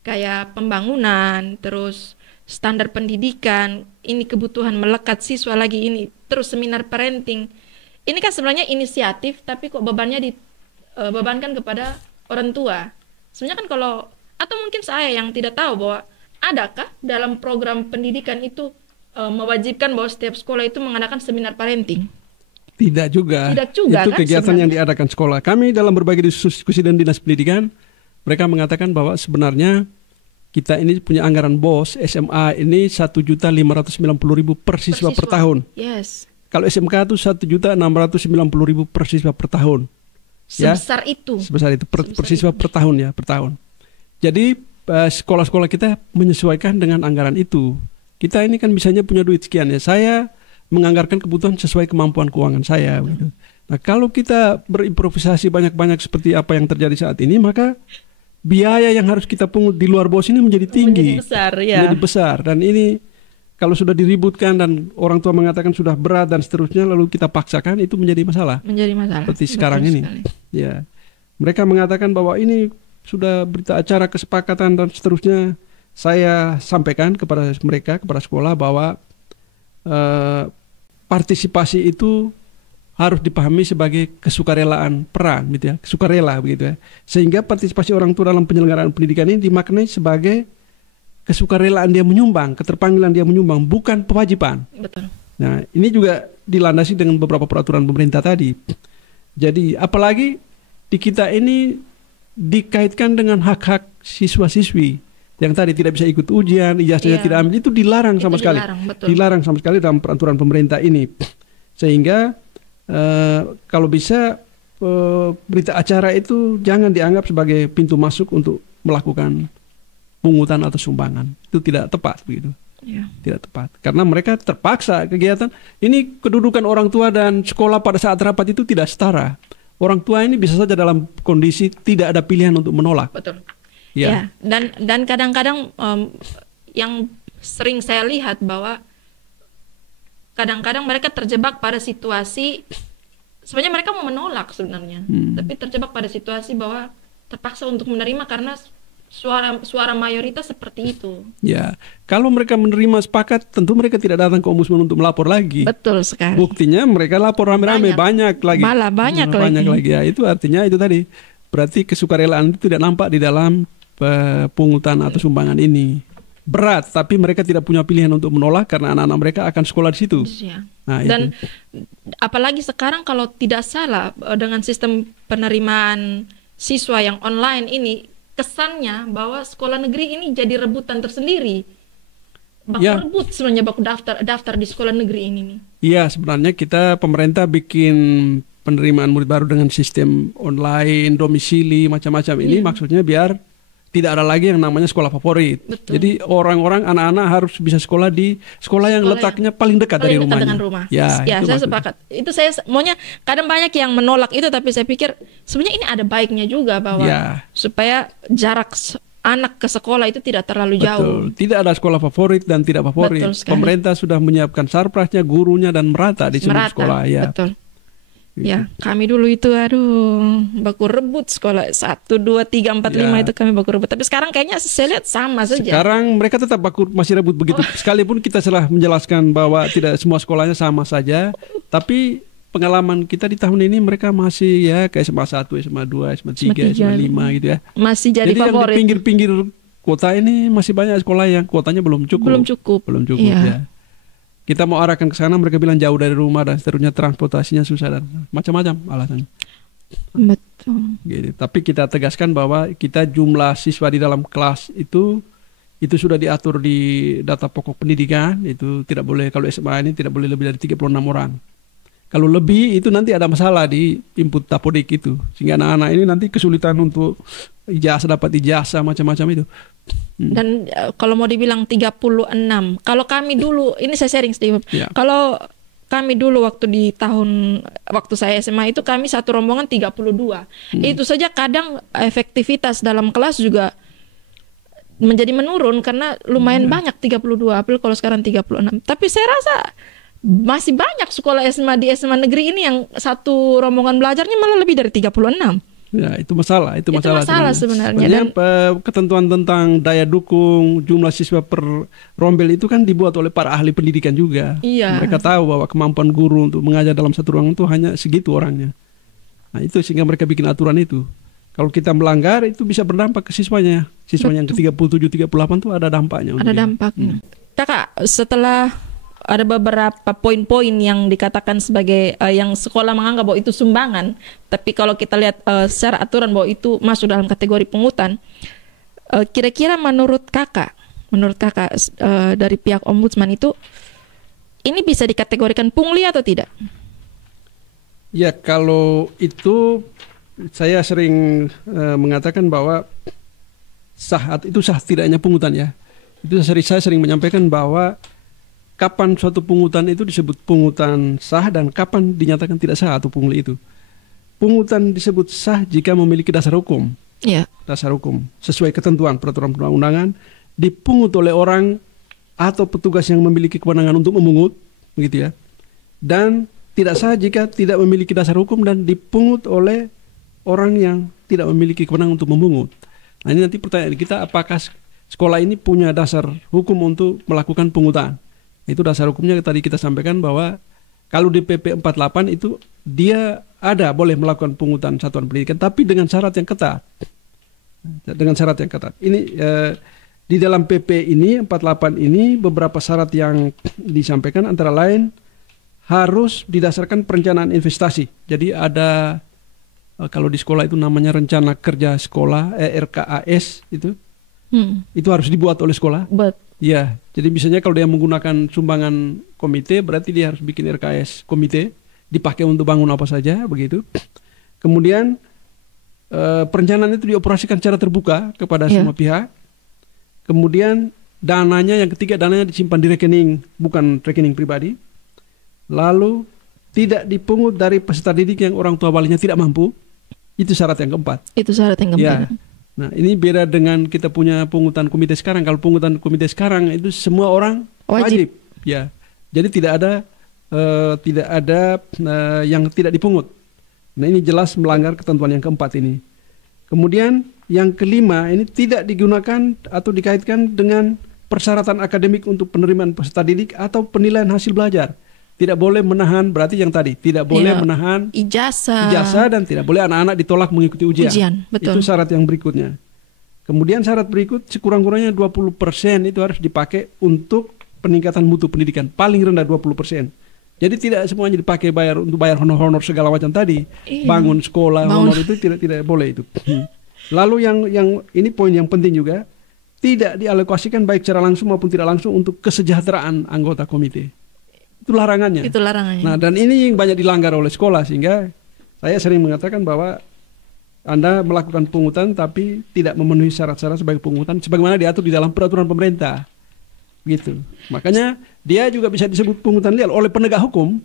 kayak pembangunan, terus standar pendidikan, ini kebutuhan melekat siswa lagi ini, terus seminar parenting. Ini kan sebenarnya inisiatif, tapi kok bebannya dibebankan kepada orang tua. Sebenarnya kan kalau, atau mungkin saya yang tidak tahu bahwa adakah dalam program pendidikan itu mewajibkan bahwa setiap sekolah itu mengadakan seminar parenting? Tidak juga. Tidak juga itu kan, kegiatan sebenarnya yang diadakan sekolah. Kami dalam berbagai diskusi dan dinas pendidikan, mereka mengatakan bahwa sebenarnya kita ini punya anggaran BOS SMA ini 1.590.000 per siswa per tahun. Yes. Kalau SMK itu 1.690.000 per siswa per tahun. Sebesar itu. Sebesar itu per siswa per tahun ya, per tahun. Jadi sekolah-sekolah kita menyesuaikan dengan anggaran itu. Kita ini kan misalnya punya duit sekian ya. Saya menganggarkan kebutuhan sesuai kemampuan keuangan saya. Gitu. Nah kalau kita berimprovisasi banyak-banyak seperti apa yang terjadi saat ini, maka biaya yang harus kita pungut di luar BOS ini menjadi tinggi. Menjadi besar, ya. Menjadi besar. Dan ini kalau sudah diributkan dan orang tua mengatakan sudah berat dan seterusnya, lalu kita paksakan, itu menjadi masalah. Menjadi masalah. Seperti sekarang ini. Ya, mereka mengatakan bahwa ini sudah berita acara kesepakatan dan seterusnya. Saya sampaikan kepada mereka, kepada sekolah bahwa partisipasi itu harus dipahami sebagai kesukarelaan peran, gitu ya, sukarela begitu ya. Sehingga partisipasi orang tua dalam penyelenggaraan pendidikan ini dimaknai sebagai kesukarelaan dia menyumbang, keterpanggilan dia menyumbang, bukan kewajiban. Betul. Nah, ini juga dilandasi dengan beberapa peraturan pemerintah tadi. Jadi, apalagi di kita ini dikaitkan dengan hak-hak siswa-siswi yang tadi tidak bisa ikut ujian, ijazahnya tidak ambil, itu dilarang sama sekali. Dilarang sama sekali dalam peraturan pemerintah ini. Sehingga kalau bisa berita acara itu jangan dianggap sebagai pintu masuk untuk melakukan pungutan atau sumbangan. Itu tidak tepat begitu. Ya. Tidak tepat. Karena mereka terpaksa kegiatan. Ini kedudukan orang tua dan sekolah pada saat rapat itu tidak setara. Orang tua ini bisa saja dalam kondisi tidak ada pilihan untuk menolak. Betul. Ya. Dan kadang-kadang yang sering saya lihat bahwa kadang-kadang mereka terjebak pada situasi, sebenarnya mereka mau menolak sebenarnya, tapi terjebak pada situasi bahwa terpaksa untuk menerima karena suara mayoritas seperti itu. Ya, kalau mereka menerima sepakat, tentu mereka tidak datang ke ombudsman untuk melapor lagi. Betul sekali. Buktinya mereka lapor rame-rame, banyak lagi. Malah banyak lagi. Ya, itu artinya itu tadi. Berarti kesukarelaan itu tidak nampak di dalam pungutan atau sumbangan ini. Berat, tapi mereka tidak punya pilihan untuk menolak karena anak-anak mereka akan sekolah di situ. Ya. Nah, dan itu. Apalagi sekarang kalau tidak salah dengan sistem penerimaan siswa yang online ini, kesannya bahwa sekolah negeri ini jadi rebutan tersendiri. Rebut sebenarnya baku daftar di sekolah negeri ini nih. Iya, sebenarnya pemerintah bikin penerimaan murid baru dengan sistem online, domisili, macam-macam ini maksudnya biar tidak ada lagi yang namanya sekolah favorit. Betul. Jadi orang-orang, anak-anak harus bisa sekolah di sekolah yang letaknya paling dekat dari rumahnya. Dengan rumah. Ya, saya sepakat. Itu saya maunya, kadang banyak yang menolak itu, tapi saya pikir sebenarnya ini ada baiknya juga bahwa supaya jarak anak ke sekolah itu tidak terlalu jauh. Tidak ada sekolah favorit dan tidak favorit. Pemerintah sudah menyiapkan sarprasnya, gurunya dan merata di seluruh sekolah. Ya. Betul. Ya, kami dulu itu baku rebut sekolah 1, 2, 3, 4, 5 itu kami baku rebut. Tapi sekarang kayaknya saya lihat sama saja. Sekarang mereka tetap masih rebut begitu. Sekalipun kita telah menjelaskan bahwa tidak semua sekolahnya sama saja, tapi pengalaman kita di tahun ini mereka masih ke SMA 1, SMA 2, SMA 3, SMA 5 gitu ya. Masih jadi favorit. Yang di pinggir-pinggir kota ini masih banyak sekolah yang kuotanya belum cukup. Belum cukup ya. Kita mau arahkan ke sana, mereka bilang jauh dari rumah dan seterusnya, transportasinya susah dan macam-macam alasannya. Betul. Gitu. Tapi kita tegaskan bahwa kita jumlah siswa di dalam kelas itu sudah diatur di data pokok pendidikan. Itu tidak boleh, kalau SMA ini tidak boleh lebih dari 36 orang. Kalau lebih itu nanti ada masalah di input Dapodik itu, sehingga anak-anak ini nanti kesulitan untuk dapat ijazah macam-macam itu. Dan kalau mau dibilang 36, kalau kami dulu, ini saya sharing sedikit. Kalau kami dulu waktu saya SMA itu kami satu rombongan 32. Itu saja kadang efektivitas dalam kelas juga menjadi menurun karena lumayan banyak 32, apalagi kalau sekarang 36. Tapi saya rasa masih banyak sekolah SMA di SMA negeri ini yang satu rombongan belajarnya malah lebih dari 36. Ya, itu masalah. Itu masalah sebenarnya. Dan ketentuan tentang daya dukung, jumlah siswa per rombel itu kan dibuat oleh para ahli pendidikan juga. Iya. Mereka tahu bahwa kemampuan guru untuk mengajar dalam satu ruangan itu hanya segitu orangnya. Nah, itu sehingga mereka bikin aturan itu. Kalau kita melanggar itu bisa berdampak ke siswanya. Siswanya yang ke-37, 38 itu ada dampaknya. Ada dampaknya. Kakak, setelah ada beberapa poin-poin yang dikatakan sebagai yang sekolah menganggap bahwa itu sumbangan, tapi kalau kita lihat secara aturan bahwa itu masuk dalam kategori pungutan, kira-kira menurut kakak dari pihak ombudsman itu ini bisa dikategorikan pungli atau tidak? Ya, kalau itu saya sering mengatakan bahwa itu sah tidaknya pungutan ya. Itu saya sering menyampaikan bahwa kapan suatu pungutan itu disebut pungutan sah dan kapan dinyatakan tidak sah atau pungli itu. Pungutan disebut sah jika memiliki dasar hukum. Yeah. Dasar hukum sesuai ketentuan peraturan perundang-undangan, dipungut oleh orang atau petugas yang memiliki kewenangan untuk memungut, begitu ya. Dan tidak sah jika tidak memiliki dasar hukum dan dipungut oleh orang yang tidak memiliki kewenangan untuk memungut. Nah, ini nanti pertanyaan kita, apakah sekolah ini punya dasar hukum untuk melakukan pungutan? Itu dasar hukumnya tadi kita sampaikan bahwa kalau di PP 48 itu dia boleh melakukan pungutan satuan pendidikan, tapi dengan syarat yang ketat. Dengan syarat yang ketat. Ini di dalam PP ini 48 ini beberapa syarat yang disampaikan, antara lain harus didasarkan perencanaan investasi. Jadi ada kalau di sekolah itu namanya rencana kerja sekolah, RKAS itu. Itu harus dibuat oleh sekolah. Ya, jadi misalnya kalau dia menggunakan sumbangan komite, berarti dia harus bikin RKS komite, dipakai untuk bangun apa saja, begitu. Kemudian perencanaan itu dioperasikan secara terbuka kepada semua pihak. Kemudian yang ketiga dananya disimpan di rekening, bukan rekening pribadi. Lalu tidak dipungut dari peserta didik yang orang tua walinya tidak mampu. Itu syarat yang keempat. Ya. Nah, ini beda dengan kita punya pungutan komite sekarang. Kalau pungutan komite sekarang itu semua orang wajib. Ya. Jadi tidak ada yang tidak dipungut. Nah, ini jelas melanggar ketentuan yang keempat ini. Kemudian yang kelima ini tidak digunakan atau dikaitkan dengan persyaratan akademik untuk penerimaan peserta didik atau penilaian hasil belajar. Tidak boleh menahan, berarti yang tadi, tidak boleh menahan ijazah dan tidak boleh anak-anak ditolak mengikuti ujian. Betul. Itu syarat yang berikutnya. Kemudian syarat berikut, sekurang-kurangnya 20% itu harus dipakai untuk peningkatan mutu pendidikan. Paling rendah 20%. Jadi tidak semuanya dipakai untuk bayar honor-honor segala macam tadi. Bangun sekolah, honor itu tidak boleh itu. Lalu yang ini poin yang penting juga, tidak dialokasikan baik secara langsung maupun tidak langsung untuk kesejahteraan anggota komite. Itu larangannya. Nah, dan ini yang banyak dilanggar oleh sekolah, sehingga saya sering mengatakan bahwa Anda melakukan pungutan tapi tidak memenuhi syarat-syarat sebagai pungutan sebagaimana diatur di dalam peraturan pemerintah. Gitu. Makanya dia juga bisa disebut pungutan liar oleh penegak hukum.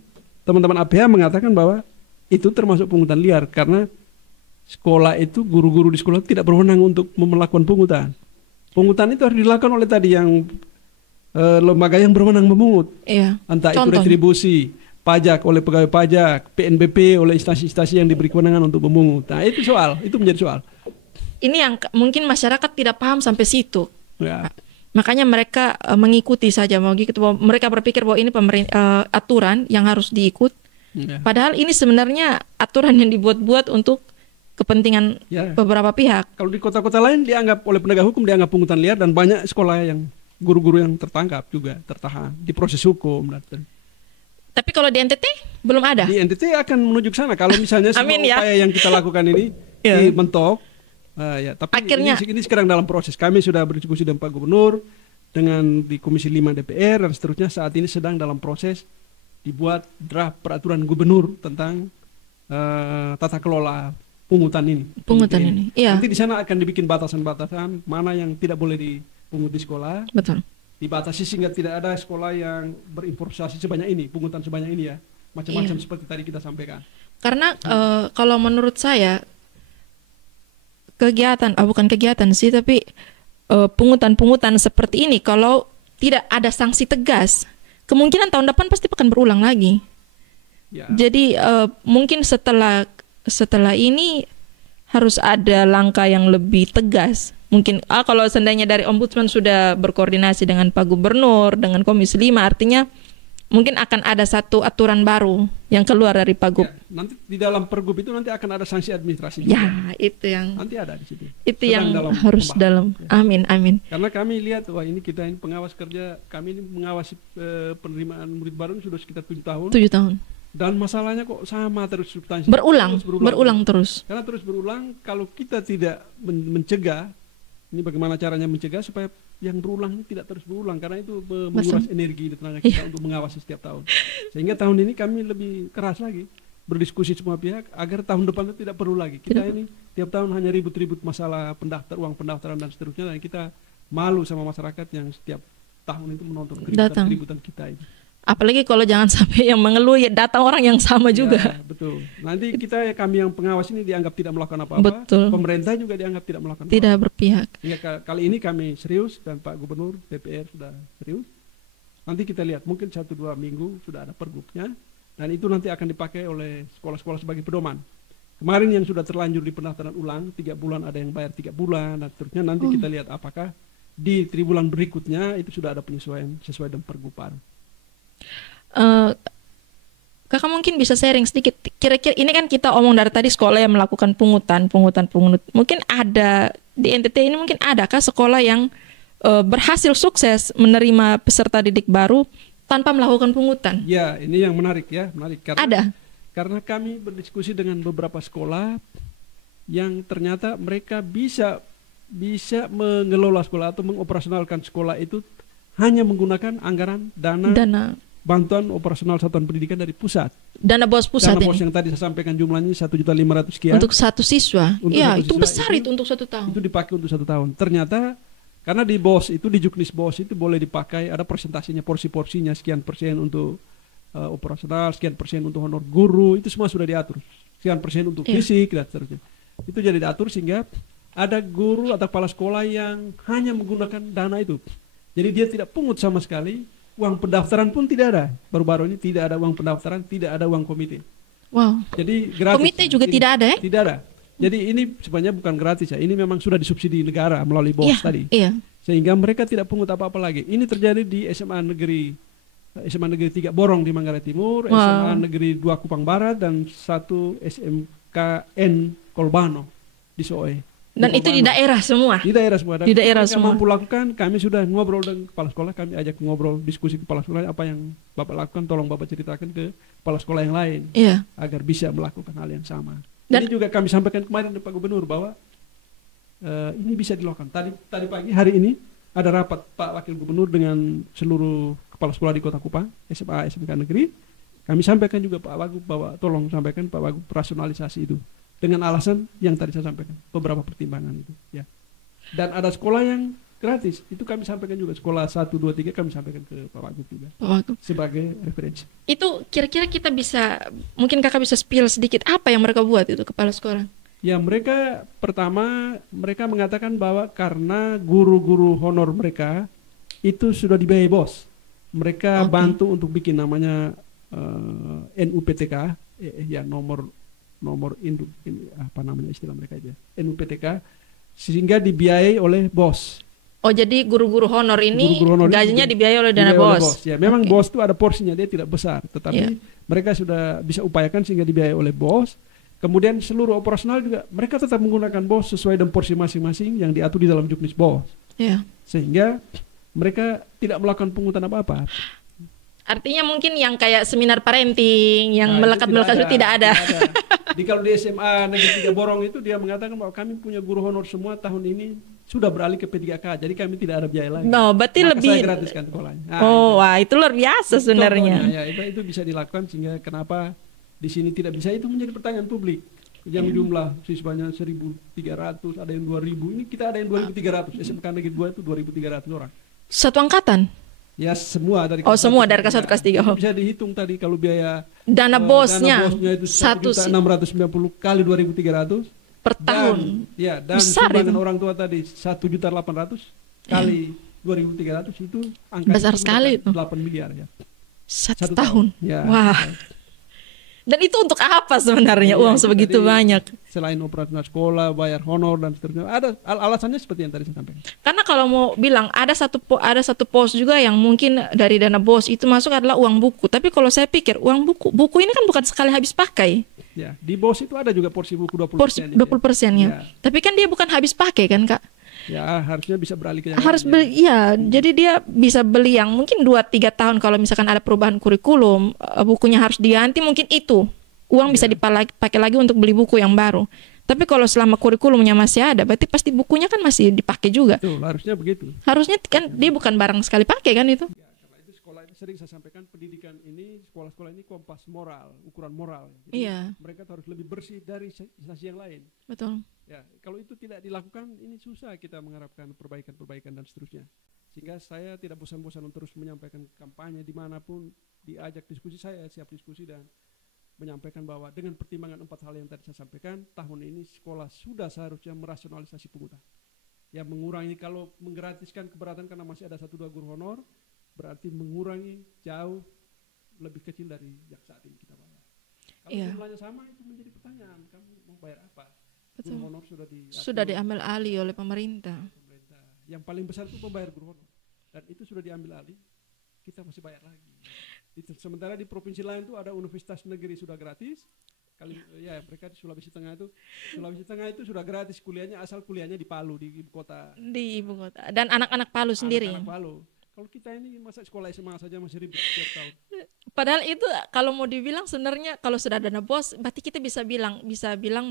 Teman-teman APH mengatakan bahwa itu termasuk pungutan liar karena sekolah itu, guru-guru di sekolah tidak berwenang untuk melakukan pungutan. Pungutan itu harus dilakukan oleh tadi yang lembaga yang berwenang memungut. Entah itu retribusi, pajak oleh pegawai pajak, PNBP oleh instansi-instansi yang diberi kewenangan untuk memungut. Nah, itu menjadi soal. Ini yang mungkin masyarakat tidak paham sampai situ. Ya. Makanya mereka mengikuti saja, mereka berpikir bahwa ini aturan yang harus diikut. Ya. Padahal ini sebenarnya aturan yang dibuat-buat untuk kepentingan beberapa pihak. Kalau di kota-kota lain dianggap oleh penegak hukum dianggap pungutan liar, dan banyak sekolah yang guru-guru yang tertangkap juga tertahan di proses hukum. Tapi kalau di NTT belum ada. Di NTT akan menuju ke sana kalau misalnya semua upaya yang kita lakukan ini dimentok. Tapi akhirnya ini sekarang dalam proses. Kami sudah berdiskusi dengan Pak Gubernur, dengan di Komisi 5 DPR dan seterusnya. Saat ini sedang dalam proses dibuat draft peraturan gubernur tentang tata kelola pungutan ini. Nanti di sana akan dibikin batasan-batasan mana yang tidak boleh dipungut di sekolah. Betul. Dibatasi sehingga tidak ada sekolah yang berimprovisasi sebanyak ini, pungutan sebanyak ini ya. Macam-macam seperti tadi kita sampaikan. Karena kalau menurut saya bukan kegiatan sih, tapi pungutan-pungutan seperti ini kalau tidak ada sanksi tegas, kemungkinan tahun depan pasti akan berulang lagi. Ya. Jadi mungkin setelah ini harus ada langkah yang lebih tegas. Mungkin kalau seandainya dari Ombudsman sudah berkoordinasi dengan Pak Gubernur, dengan Komisi 5, artinya mungkin akan ada satu aturan baru yang keluar dari Pak Gub. Ya, nanti di dalam Pergub itu nanti akan ada sanksi administrasi Ya, juga. itu yang Nanti ada di situ. itu Sedang yang harus pembahasan. dalam. Ya. Amin, amin. Karena kami lihat, wah ini kita ini pengawas kerja, kami ini mengawasi penerimaan murid baru ini sudah sekitar 7 tahun. 7 tahun. Dan masalahnya kok sama terus substansi. Berulang, Terus berulang terus. Karena terus berulang, kalau kita tidak mencegah, ini bagaimana caranya mencegah supaya yang berulang ini tidak terus berulang, karena itu menguras energi dan tenaga kita untuk mengawasi setiap tahun. Sehingga tahun ini kami lebih keras lagi berdiskusi semua pihak agar tahun depan itu tidak perlu lagi. Kita ini tiap tahun hanya ribut-ribut masalah uang pendaftaran dan seterusnya, dan kita malu sama masyarakat yang setiap tahun itu menonton keributan kita ini. Apalagi kalau jangan sampai yang mengeluh ya datang orang yang sama juga. Ya, betul. Nanti kami yang pengawas ini dianggap tidak melakukan apa-apa. Betul. Pemerintah juga dianggap tidak melakukan apa-apa. Tidak berpihak. Ya, kali ini kami serius dan Pak Gubernur, DPR sudah serius. Nanti kita lihat, mungkin 1-2 minggu sudah ada pergubnya, dan itu nanti akan dipakai oleh sekolah-sekolah sebagai pedoman. Kemarin yang sudah terlanjur di pendaftaran ulang 3 bulan, ada yang bayar 3 bulan, dan seterusnya. Nanti kita lihat apakah di triwulan berikutnya itu sudah ada penyesuaian sesuai dengan pergub baru. Kakak mungkin bisa sharing sedikit. Kira-kira ini kan kita omong dari tadi sekolah yang melakukan pungut. Mungkin ada di NTT ini, mungkin adakah sekolah yang berhasil sukses menerima peserta didik baru tanpa melakukan pungutan? Ya, ini yang menarik karena kami berdiskusi dengan beberapa sekolah yang ternyata mereka bisa mengelola sekolah atau mengoperasionalkan sekolah itu hanya menggunakan anggaran dana bantuan operasional satuan pendidikan dari pusat. Dana BOS pusat. Dana BOS yang tadi saya sampaikan jumlahnya 1.500.000 sekian. Untuk satu siswa. Iya, itu besar itu untuk 1 tahun. Itu dipakai untuk 1 tahun. Ternyata karena di BOS itu, di juknis BOS itu boleh dipakai, ada persentasinya, porsi-porsinya, sekian persen untuk operasional, sekian persen untuk honor guru, itu semua sudah diatur. Sekian persen untuk fisik dan seterusnya. Itu jadi diatur sehingga ada guru atau kepala sekolah yang hanya menggunakan dana itu. Jadi dia tidak pungut sama sekali. Uang pendaftaran pun tidak ada. Baru-baru ini tidak ada uang pendaftaran, tidak ada uang komite. Wow. Jadi gratis. Komite juga tidak ada ya? Tidak ada. Jadi ini sebenarnya bukan gratis ya. Ini memang sudah disubsidi negara melalui BOS tadi. Iya. Sehingga mereka tidak pungut apa-apa lagi. Ini terjadi di SMA Negeri 3 Borong di Manggarai Timur, SMA Negeri 2 Kupang Barat, dan 1 SMKN Kolbano di Soe. Dan itu di daerah semua. Di daerah semua. Dan di daerah semua. Mampu lakukan, kami sudah ngobrol dengan kepala sekolah, kami ajak ngobrol, diskusi kepala sekolah, apa yang Bapak lakukan, tolong Bapak ceritakan ke kepala sekolah yang lain, agar bisa melakukan hal yang sama. Dan ini juga kami sampaikan kemarin ke Pak Gubernur bahwa ini bisa dilakukan. Tadi pagi, hari ini ada rapat Pak Wakil Gubernur dengan seluruh kepala sekolah di Kota Kupang, SMA, SMK Negeri. Kami sampaikan juga Pak Wagub bahwa tolong sampaikan Pak Wagub rasionalisasi itu. Dengan alasan yang tadi saya sampaikan, beberapa pertimbangan itu. Ya. Dan ada sekolah yang gratis, itu kami sampaikan juga. Sekolah 1, 2, 3 kami sampaikan ke Pak Wagub juga. Pak Wagub. Sebagai referensi. Itu kira-kira kita bisa, mungkin kakak bisa spill sedikit, apa yang mereka buat itu kepala sekolah? Ya, mereka pertama, mereka mengatakan bahwa karena guru-guru honor mereka itu sudah dibiayai BOS. Mereka bantu untuk bikin namanya NUPTK, ya nomor induk, apa namanya istilah mereka itu ya, NUPTK, sehingga dibiayai oleh BOS. Oh, jadi guru-guru honor ini gajinya dibiayai oleh dana BOS. Ya, memang BOS itu ada porsinya, dia tidak besar, tetapi mereka sudah bisa upayakan sehingga dibiayai oleh BOS. Kemudian seluruh operasional juga mereka tetap menggunakan BOS sesuai dengan porsi masing-masing yang diatur di dalam juknis BOS. Ya. Sehingga mereka tidak melakukan pungutan apa-apa. Artinya mungkin yang kayak seminar parenting, yang melekat-melekat itu tidak ada. Di kalau di SMA Negeri 3 Borong itu dia mengatakan bahwa kami punya guru honor semua tahun ini sudah beralih ke P3K, jadi kami tidak ada biaya lagi. No, berarti maka lebih. Saya gratiskan sekolahnya. Wah, itu luar biasa sebenarnya. Ya, itu bisa dilakukan, sehingga kenapa di sini tidak bisa, itu menjadi pertanyaan publik. Yang jumlah siswanya 1.300, ada yang 2.000. Ini kita ada yang 2.300. SMK Negeri 2 itu 2.300 orang. Satu angkatan? Ya, semua dari semua dari kelas 1 kelas 3. Bisa dihitung tadi kalau biaya dana bosnya itu 1.690 kali 2.300 per tahun. Dan sumbangan orang tua tadi 1.800.000 kali 2.300 itu angka besar sekali itu. 8 miliar ya. Satu tahun. Ya. Wah. Dan itu untuk apa sebenarnya Iya, uang itu sebegitu tadi, banyak? selain operasional sekolah, bayar honor dan seterusnya. Ada alasannya seperti yang tadi saya sampaikan. Karena kalau mau bilang ada satu pos juga yang mungkin dari dana bos itu masuk adalah uang buku. Tapi kalau saya pikir uang buku ini kan bukan sekali habis pakai. Ya, di BOS itu ada juga porsi buku 20%. Porsi 20% ya. Ya. Tapi kan dia bukan habis pakai kan, Kak? Ya, harusnya bisa beralih ke yang Harus lain, beli, ya. Jadi dia bisa beli yang mungkin 2-3 tahun kalau misalkan ada perubahan kurikulum, bukunya harus diganti, mungkin itu. Uang bisa dipakai lagi untuk beli buku yang baru. Tapi kalau selama kurikulumnya masih ada, berarti pasti bukunya kan masih dipakai juga. Betul, harusnya begitu. Harusnya kan dia bukan barang sekali pakai kan itu. Ya, karena itu sekolah ini sering saya sampaikan, pendidikan ini, sekolah-sekolah ini kompas moral, ukuran moral. Jadi Iya, mereka harus lebih bersih dari instansi yang lain. betul. Ya, kalau itu tidak dilakukan, ini susah kita mengharapkan perbaikan-perbaikan dan seterusnya. Sehingga saya tidak bosan-bosan untuk terus menyampaikan kampanye dimanapun diajak diskusi, saya siap diskusi dan menyampaikan bahwa dengan pertimbangan 4 hal yang tadi saya sampaikan, tahun ini sekolah sudah seharusnya merasionalisasi pungutan. Ya, mengurangi, kalau menggratiskan keberatan karena masih ada 1-2 guru honor, berarti mengurangi jauh lebih kecil dari yang saat ini kita bayar. Kalau jumlahnya sama, itu menjadi pertanyaan, kamu mau bayar apa? Betul. Guru honor Sudah diambil alih oleh pemerintah. Yang paling besar itu membayar guru honor, dan itu sudah diambil alih, kita masih bayar lagi. Sementara di provinsi lain itu ada universitas negeri sudah gratis. Ya, mereka di Sulawesi Tengah itu sudah gratis kuliahnya, asal kuliahnya di Palu, di ibu kota. Di ibu kota. Dan anak-anak Palu sendiri. Anak-anak Palu. Kalau kita ini masa sekolah SMA saja masih ribet setiap tahun. Padahal itu kalau mau dibilang sebenarnya kalau sudah dana bos, berarti kita bisa bilang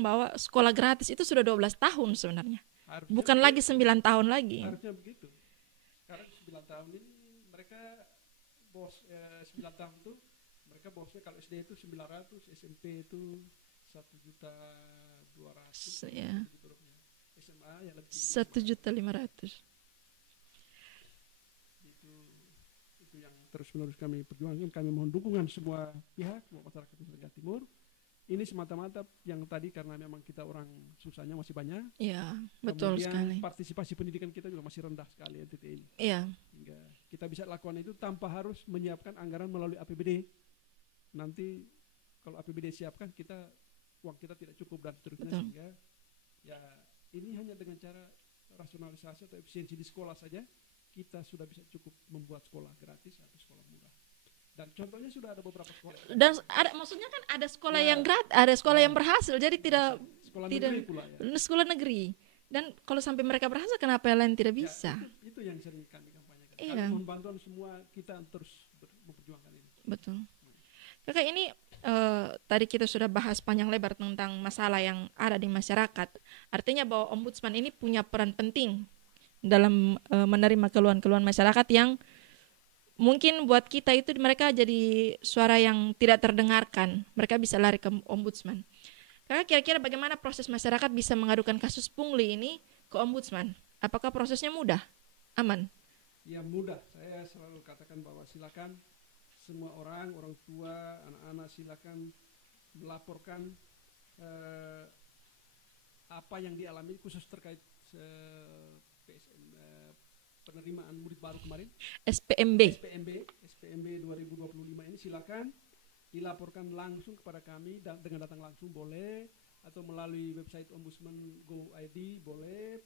bahwa sekolah gratis itu sudah 12 tahun sebenarnya. Harusnya Bukan lagi 9 tahun lagi. Harusnya begitu. Sekarang 9 tahun ini mereka bos 9 tahun itu mereka bosnya kalau SD itu 900, SMP itu 1.200.000, Ya. SMA ya lebih 1.500.000. Itu yang terus menerus kami perjuangkan. Kami mohon dukungan semua pihak, semua masyarakat Nusa Tenggara Timur. Ini semata-mata yang tadi karena memang kita orang susahnya masih banyak. Iya, betul Kemudian sekali. partisipasi pendidikan kita juga masih rendah sekali titik ini. Iya. Hingga kita bisa lakukan itu tanpa harus menyiapkan anggaran melalui APBD. Nanti kalau APBD siapkan, uang kita tidak cukup dan seterusnya. Betul. Sehingga ya ini hanya dengan cara rasionalisasi atau efisiensi di sekolah saja kita sudah bisa cukup membuat sekolah gratis atau sekolah murah. Dan contohnya sudah ada beberapa sekolah. Dan maksudnya kan ada sekolah yang gratis, ada sekolah yang berhasil. Jadi tidak Sekolah negeri pula ya. sekolah negeri. Dan kalau sampai mereka berhasil, kenapa yang lain tidak bisa? Ya, itu yang sering kami kampanyekan. Iya. Kami mohon bantuan semua kita terus memperjuangkan ini. Betul. Kakak, ini tadi kita sudah bahas panjang lebar tentang masalah yang ada di masyarakat. Artinya bahwa ombudsman ini punya peran penting dalam menerima keluhan-keluhan masyarakat yang mungkin buat kita itu mereka jadi suara yang tidak terdengarkan. Mereka bisa lari ke ombudsman. Kakak, kira-kira bagaimana proses masyarakat bisa mengadukan kasus pungli ini ke ombudsman? Apakah prosesnya mudah? Aman? Ya, mudah. Saya selalu katakan bahwa silakan semua orang tua, anak-anak silakan melaporkan apa yang dialami khusus terkait penerimaan murid baru kemarin. SPMB 2025 ini silakan dilaporkan langsung kepada kami dengan datang langsung boleh, atau melalui website Ombudsman Go ID boleh,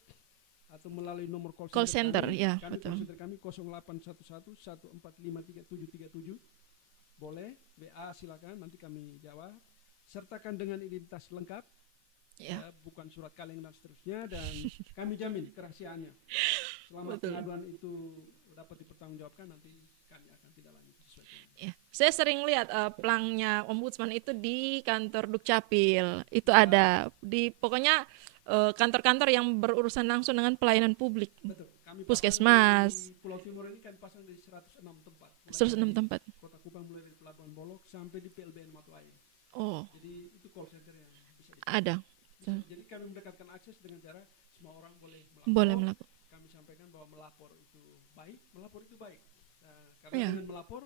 atau melalui nomor call center kami. ya, Kami betul. call center kami 0811 1453737 boleh, WA silakan, nanti kami jawab. Sertakan dengan identitas lengkap, ya, bukan surat kaleng dan seterusnya, dan kami jamin kerahasiaannya. Selama pengaduan itu dapat dipertanggungjawabkan, nanti kami akan tidak lanjut sesuai. Ya. Saya sering lihat pelangnya ombudsman itu di kantor Dukcapil. Itu ada di pokoknya kantor-kantor yang berurusan langsung dengan pelayanan publik. Betul. Kami Puskesmas. di Pulau Timur ini kan pasang di 106 tempat. 106 tempat. Kota Kupang mulai dari Pelabuhan Bolok sampai di PLBN Matuaye. Oh. Jadi itu call center yang bisa ada. Jadi kami mendekatkan akses dengan cara semua orang boleh melapor. Boleh melapor. Kami sampaikan bahwa melapor itu baik. Nah, karena dengan melapor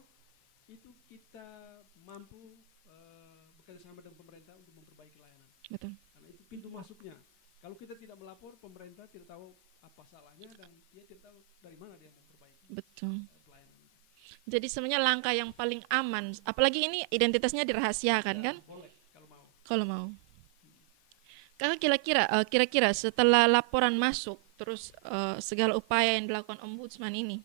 itu kita mampu bekerja sama dengan pemerintah untuk memperbaiki layanan. Betul. Karena itu pintu masuknya. Kalau kita tidak melapor, pemerintah tidak tahu apa salahnya dan dia tidak tahu dari mana dia memperbaiki Betul. pelayanan. Jadi sebenarnya langkah yang paling aman, apalagi ini identitasnya dirahasiakan kan? Boleh kalau mau. Kalau mau. Kakak kira-kira setelah laporan masuk, terus segala upaya yang dilakukan Ombudsman ini,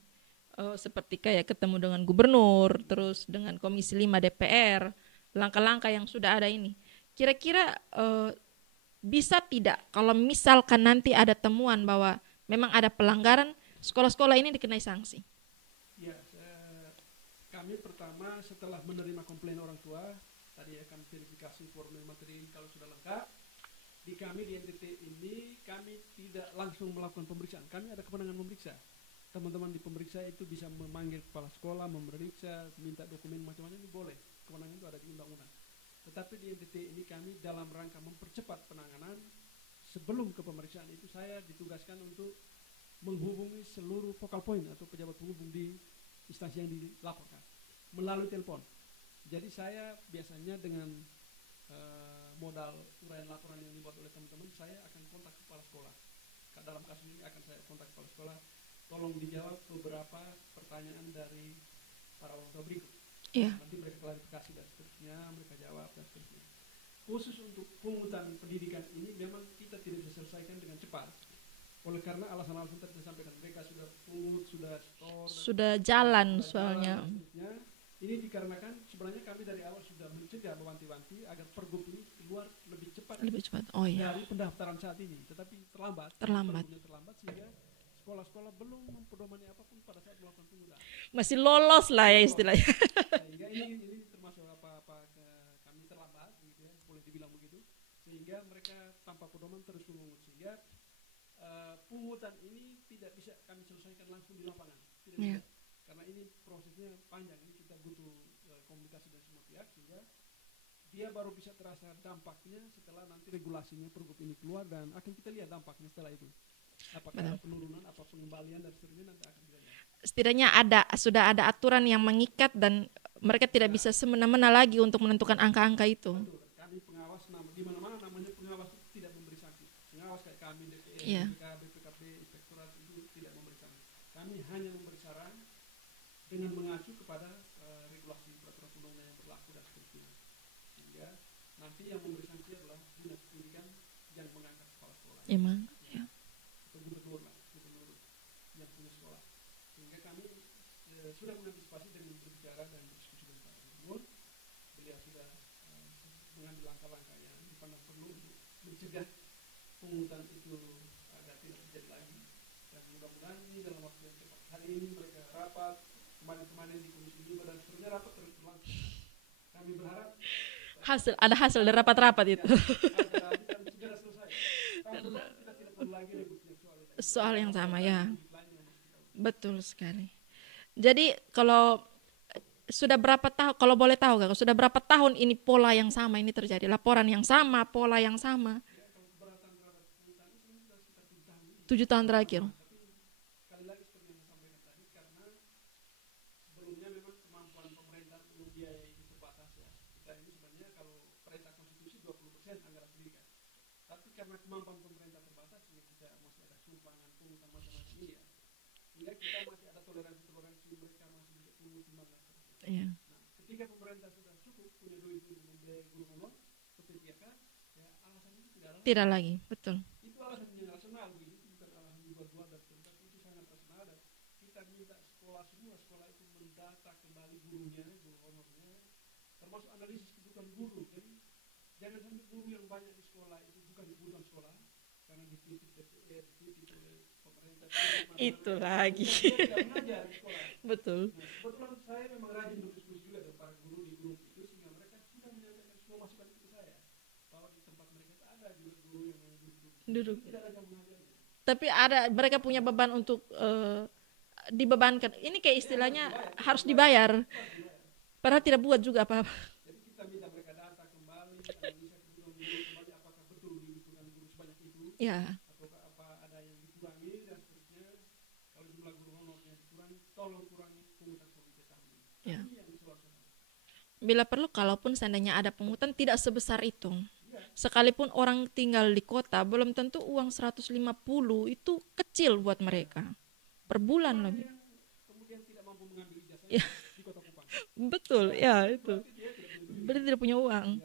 seperti kayak ketemu dengan gubernur, terus dengan Komisi 5 DPR, langkah-langkah yang sudah ada ini, kira-kira bisa tidak kalau misalkan nanti ada temuan bahwa memang ada pelanggaran, sekolah-sekolah ini dikenai sanksi? Ya, kami pertama setelah menerima komplain orang tua, tadi ya kami verifikasi formulir materi kalau sudah lengkap. Di kami di NTT ini kami tidak langsung melakukan pemeriksaan. Kami ada kewenangan memeriksa. Teman-teman di pemeriksa itu bisa memanggil kepala sekolah, memeriksa, minta dokumen macam-macam, ini boleh. Kewenangan itu ada di undang-undang. Tetapi di NTT ini kami dalam rangka mempercepat penanganan, sebelum ke pemeriksaan itu saya ditugaskan untuk menghubungi seluruh focal point atau pejabat penghubung di instansi yang dilaporkan melalui telepon. Jadi saya biasanya dengan modal uraian laporan yang dibuat oleh teman-teman, saya akan kontak kepala sekolah. Dalam kasus ini akan saya kontak kepala sekolah, tolong dijawab beberapa pertanyaan dari para orang tua berikut. Iya. Nanti mereka klarifikasi dan seterusnya, mereka jawab dan seterusnya. Khusus untuk pungutan pendidikan ini memang kita tidak bisa selesaikan dengan cepat. Oleh karena alasan-alasan tadi disampaikan, mereka sudah pungut, sudah store, Sudah jalan soalnya. Ini dikarenakan sebenarnya kami dari awal sudah mencegah, mewanti-wanti agar pergub ini keluar lebih cepat. Oh iya. Dari pendaftaran saat ini, tetapi terlambat. Terlambat sehingga sekolah-sekolah belum mempedomani apapun pada saat melakukan pungutan. Masih lolos lah ya istilahnya. Sehingga ini termasuk apa-apa kami terlambat, gitu ya, boleh dibilang begitu. Sehingga mereka tanpa pedoman terus memungut, sehingga pungutan ini tidak bisa kami selesaikan langsung di lapangan. Tidak bisa. Karena ini prosesnya panjang, ini kita butuh komunikasi dari semua pihak, sehingga dia baru bisa terasa dampaknya setelah nanti regulasinya pergub ini keluar, dan akan kita lihat dampaknya setelah itu. Apakah ada penurunan, apa pengembalian dan seterusnya, nanti akan kita lihat. Setidaknya sudah ada aturan yang mengikat dan mereka tidak bisa semena-mena lagi untuk menentukan angka-angka itu. Betul. Kami pengawas, di mana-mana namanya pengawas itu tidak memberi sanksi. Pengawas kayak kami, DPR, BPKB, Inspektorat itu tidak memberi sanksi. Kami hanya memberi saran dengan mengacu kepada regulasi peraturan undang-undang yang berlaku dan seterusnya. Sehingga nanti yang memberi sanksi adalah dinas pendidikan yang mengangkat kepala sekolah. Emang, ya. Atau gubernur yang punya sekolah. Sehingga kami sudah mengantisipasi dengan berbicara dan berdiskusi dengan Pak Gubernur. Beliau sudah mengambil langkah-langkah yang dipandang perlu untuk mencegah pungutan itu agar tidak terjadi lagi. Dan mudah-mudahan ini dalam waktu yang cepat. Hari ini mereka rapat, kemarin di Komisi 5 dan seterusnya rapat terus berlangsung. Kami berharap ada hasil dari rapat-rapat itu. dan segera selesai. Kalau kita tidak perlu lagi ributnya soal yang sama ya. Betul sekali. Jadi kalau sudah berapa tahun, kalau boleh tahu Kak, sudah berapa tahun ini pola yang sama ini terjadi, laporan yang sama, pola yang sama? 7 tahun terakhir. Sekali lagi seperti yang saya sampaikan tadi, karena sebelumnya memang kemampuan pemerintah untuk biaya itu terbatas ya. Kita ini sebenarnya kalau perintah konstitusi 20% anggaran pendidikan. Tapi karena kemampuan pemerintah terbatas, kita masih ada sumbangan pungutan macam-macam ini ya. Sehingga kita masih ada toleransi mereka masih bisa pungut timbang dan seterusnya. Iya. Nah, ketika pemerintah sudah cukup punya duit untuk membiayai guru honor, PPK, ya alasan itu tidak lagi, betul. Itu alasan yang rasional, itu bukan alasan dibuat-buat dan seterusnya, itu sangat rasional, dan kita minta semua sekolah itu mendata kembali gurunya, guru honornya, termasuk analisis kebutuhan guru. Jadi jangan sampai guru yang banyak di sekolah itu bukan kebutuhan sekolah, karena dititip DPR, dititip oleh pemerintah. Itu lagi. Tidak mengajar di sekolah. Betul. Nah, kebetulan saya memang rajin berdiskusi juga dengan para guru di grup itu, sehingga mereka sudah menyampaikan semua masukan itu ke saya, bahwa di tempat mereka ada juga guru yang duduk. Tidak ada yang mengajarnya. Tapi mereka punya beban untuk dibebankan. Ini kayak istilahnya harus dibayar. Padahal tidak buat juga apa-apa. Jadi kita minta mereka data kembali, analisa kebutuhan guru kembali, apakah betul dibutuhkan guru sebanyak itu, atau apa ada yang dikurangi dan seterusnya. Kalau jumlah guru honornya dikurangi, tolong kurangi pungutan politik tahun ini. Ya. Ini yang disebabkan. Bila perlu, kalaupun seandainya ada pungutan tidak sebesar itu. Sekalipun orang tinggal di kota, belum tentu uang 150 itu kecil buat mereka. Per bulan lagi. Kemudian tidak mampu mengambil ijazah, di Betul, ya itu. Berarti tidak punya uang.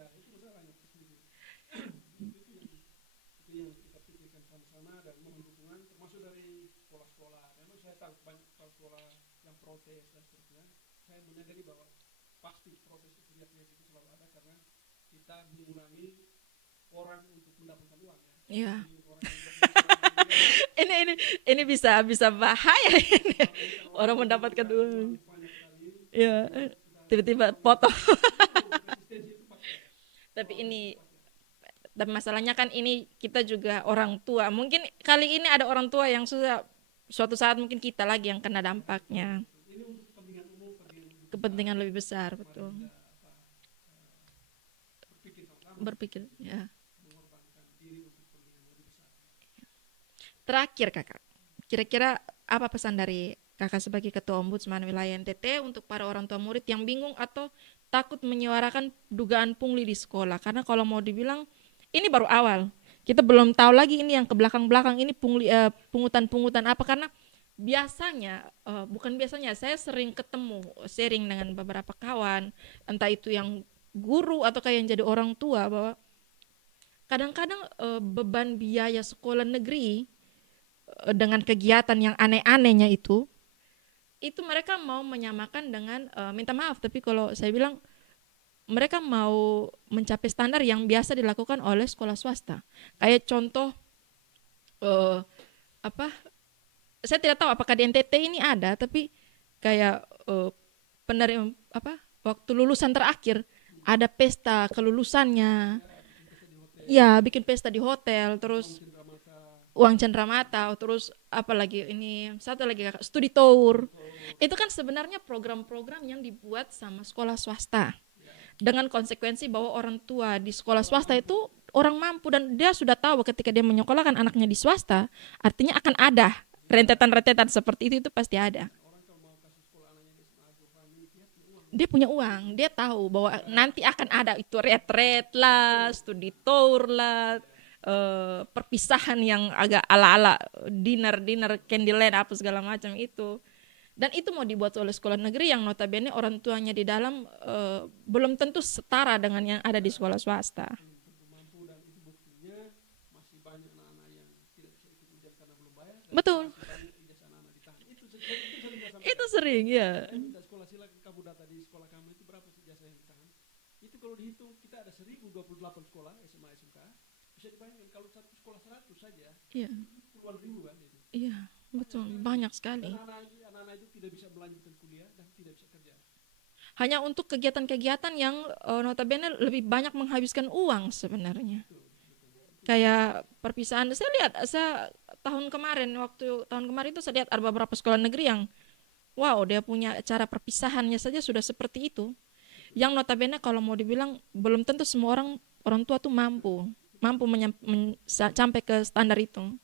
Itu yang kita pikirkan sama-sama dan mohon dukungan termasuk dari sekolah-sekolah. Memang saya tahu banyak sekolah-sekolah yang protes dan seterusnya. Saya menyadari bahwa pasti protes teriak-teriak itu selalu ada karena kita mengurangi orang untuk mendapatkan uang ya. Iya. Ini orang yang mendapatkan uang, Ini bisa bisa bahaya ini. Orang mendapatkan uang. banyak sekali Ya, tiba-tiba potong. resistensi itu pasti ada. Tapi ini, dan masalahnya kan ini kita juga orang tua. Mungkin kali ini ada orang tua yang sudah suatu saat mungkin kita lagi yang kena dampaknya. Ini untuk kepentingan umum, Kepentingan lebih besar, betul. berpikir sama-sama, Berpikir, ya. mengorbankan diri untuk kepentingan lebih besar. Terakhir kakak, kira-kira apa pesan dari kakak sebagai ketua ombudsman wilayah NTT untuk para orang tua murid yang bingung atau takut menyuarakan dugaan pungli di sekolah? Karena kalau mau dibilang ini baru awal, kita belum tahu lagi ini yang ke belakang-belakang ini pungli, pungutan-pungutan apa, karena biasanya bukan biasanya, saya sering ketemu sharing dengan beberapa kawan, entah itu yang guru atau kayak yang jadi orang tua, bahwa kadang-kadang beban biaya sekolah negeri dengan kegiatan yang aneh-anehnya itu mereka mau menyamakan dengan minta maaf, tapi kalau saya bilang mereka mau mencapai standar yang biasa dilakukan oleh sekolah swasta. Kayak contoh apa? Saya tidak tahu apakah di NTT ini ada, tapi kayak penerima apa? Waktu lulusan terakhir ada pesta kelulusannya. Ya, bikin pesta di hotel, terus uang cenderamata, terus apalagi ini satu lagi kakak, studi tour. Itu kan sebenarnya program-program yang dibuat sama sekolah swasta dengan konsekuensi bahwa orang tua di sekolah swasta itu orang mampu dan dia sudah tahu ketika dia menyekolahkan anaknya di swasta, artinya akan ada rentetan-rentetan seperti itu pasti ada. Dia punya uang, dia tahu bahwa nanti akan ada itu retret lah, studi tour lah, perpisahan yang agak ala-ala dinner candlelight apa segala macam itu. Dan itu mau dibuat oleh sekolah negeri yang notabene orang tuanya di dalam belum tentu setara dengan yang ada di sekolah swasta. Mampu dan itu buktinya masih banyak anak-anak yang tidak bisa ikut ujian karena belum bayar. Betul. Banyak ijazah anak-anak ditahan. Itu sering saya sampaikan. Itu sering ya. Minta sekolah silakan kamu data di sekolah kamu itu berapa ijazah yang ditahan. Itu kalau dihitung kita ada 1028 sekolah SMA SMK. Bisa dibayangkan kalau satu sekolah 100 saja. Iya. Puluhan ribu kan itu. Iya, betul, banyak sekali. Dan anak-anak itu tidak bisa melanjutkan kuliah dan tidak bisa kerja. Hanya untuk kegiatan-kegiatan yang notabene lebih banyak menghabiskan uang sebenarnya. Kayak perpisahan, saya tahun kemarin itu saya lihat ada beberapa sekolah negeri yang wow, dia punya cara perpisahannya saja sudah seperti itu. Yang notabene kalau mau dibilang belum tentu semua orang tua tuh mampu sampai ke standar itu.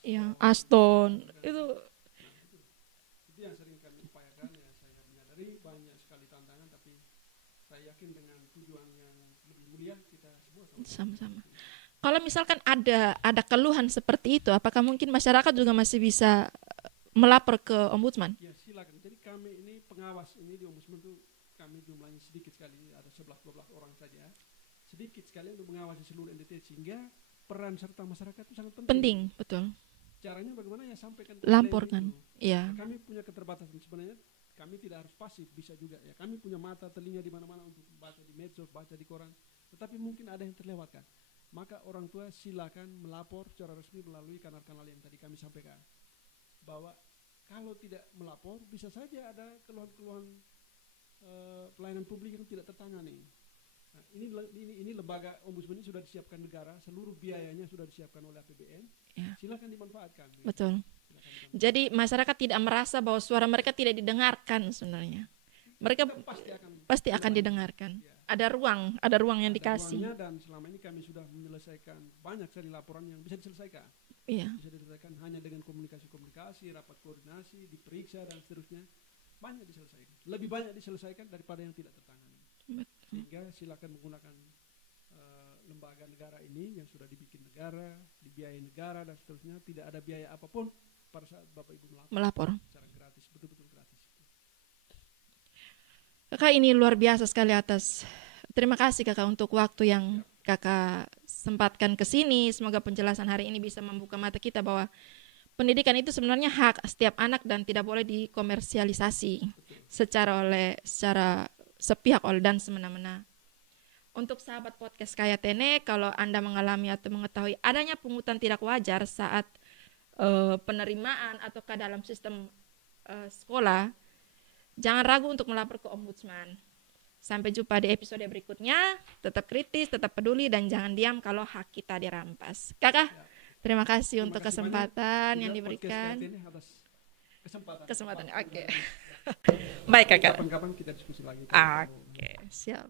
Ya, Aston itu yang sering kami upayakan ya. Saya menyadari banyak sekali tantangan, tapi saya yakin dengan tujuan yang lebih mulia kita semua sama-sama. Kalau misalkan ada keluhan seperti itu, apakah mungkin masyarakat juga masih bisa melapor ke ombudsman? Ya silakan. Jadi kami ini pengawas ini di ombudsman itu kami jumlahnya sedikit sekali, ada 11-12 orang saja, sedikit sekali untuk mengawasi seluruh NTT, sehingga peran serta masyarakat itu sangat penting. Penting, betul. Caranya bagaimana ya, sampaikan laporkan. Iya. Kami punya keterbatasan sebenarnya, kami tidak harus pasif, bisa juga ya. Kami punya mata, telinga di mana-mana untuk baca di medsos, baca di koran. Tetapi mungkin ada yang terlewatkan. Maka orang tua silakan melapor secara resmi melalui kanal-kanal yang tadi kami sampaikan. Bahwa kalau tidak melapor bisa saja ada keluhan-keluhan pelayanan publik yang tidak tertangani. Nah, ini lembaga ombudsman ini sudah disiapkan negara, seluruh biayanya sudah disiapkan oleh APBN. Ya. Silakan dimanfaatkan. Betul. Jadi masyarakat tidak merasa bahwa suara mereka tidak didengarkan sebenarnya. Mereka pasti akan didengarkan. Ya. Ada ruang yang dikasih. Dan selama ini kami sudah menyelesaikan banyak sekali laporan yang bisa diselesaikan. Iya. Bisa diselesaikan hanya dengan komunikasi, rapat koordinasi, diperiksa dan seterusnya. Banyak diselesaikan. Lebih banyak diselesaikan daripada yang tidak tertangani. Sehingga silakan menggunakan lembaga negara ini yang sudah dibikin negara, dibiayai negara dan seterusnya, tidak ada biaya apapun pada saat Bapak Ibu melapor. Secara gratis, betul-betul gratis. Kakak ini luar biasa sekali atas. Terima kasih kakak untuk waktu yang kakak sempatkan ke sini. Semoga penjelasan hari ini bisa membuka mata kita bahwa pendidikan itu sebenarnya hak setiap anak dan tidak boleh dikomersialisasi secara sepihak oleh dan semena-mena. Untuk sahabat podcast Kayatene, kalau Anda mengalami atau mengetahui adanya pungutan tidak wajar saat penerimaan atau ke dalam sistem sekolah, jangan ragu untuk melapor ke Ombudsman. Sampai jumpa di episode berikutnya. Tetap kritis, tetap peduli, dan jangan diam kalau hak kita dirampas. Kakak, terima kasih untuk kesempatan yang diberikan. Kesempatan. Oke. Baik kakak. Kapan-kapan kita diskusi lagi. Oke, siap.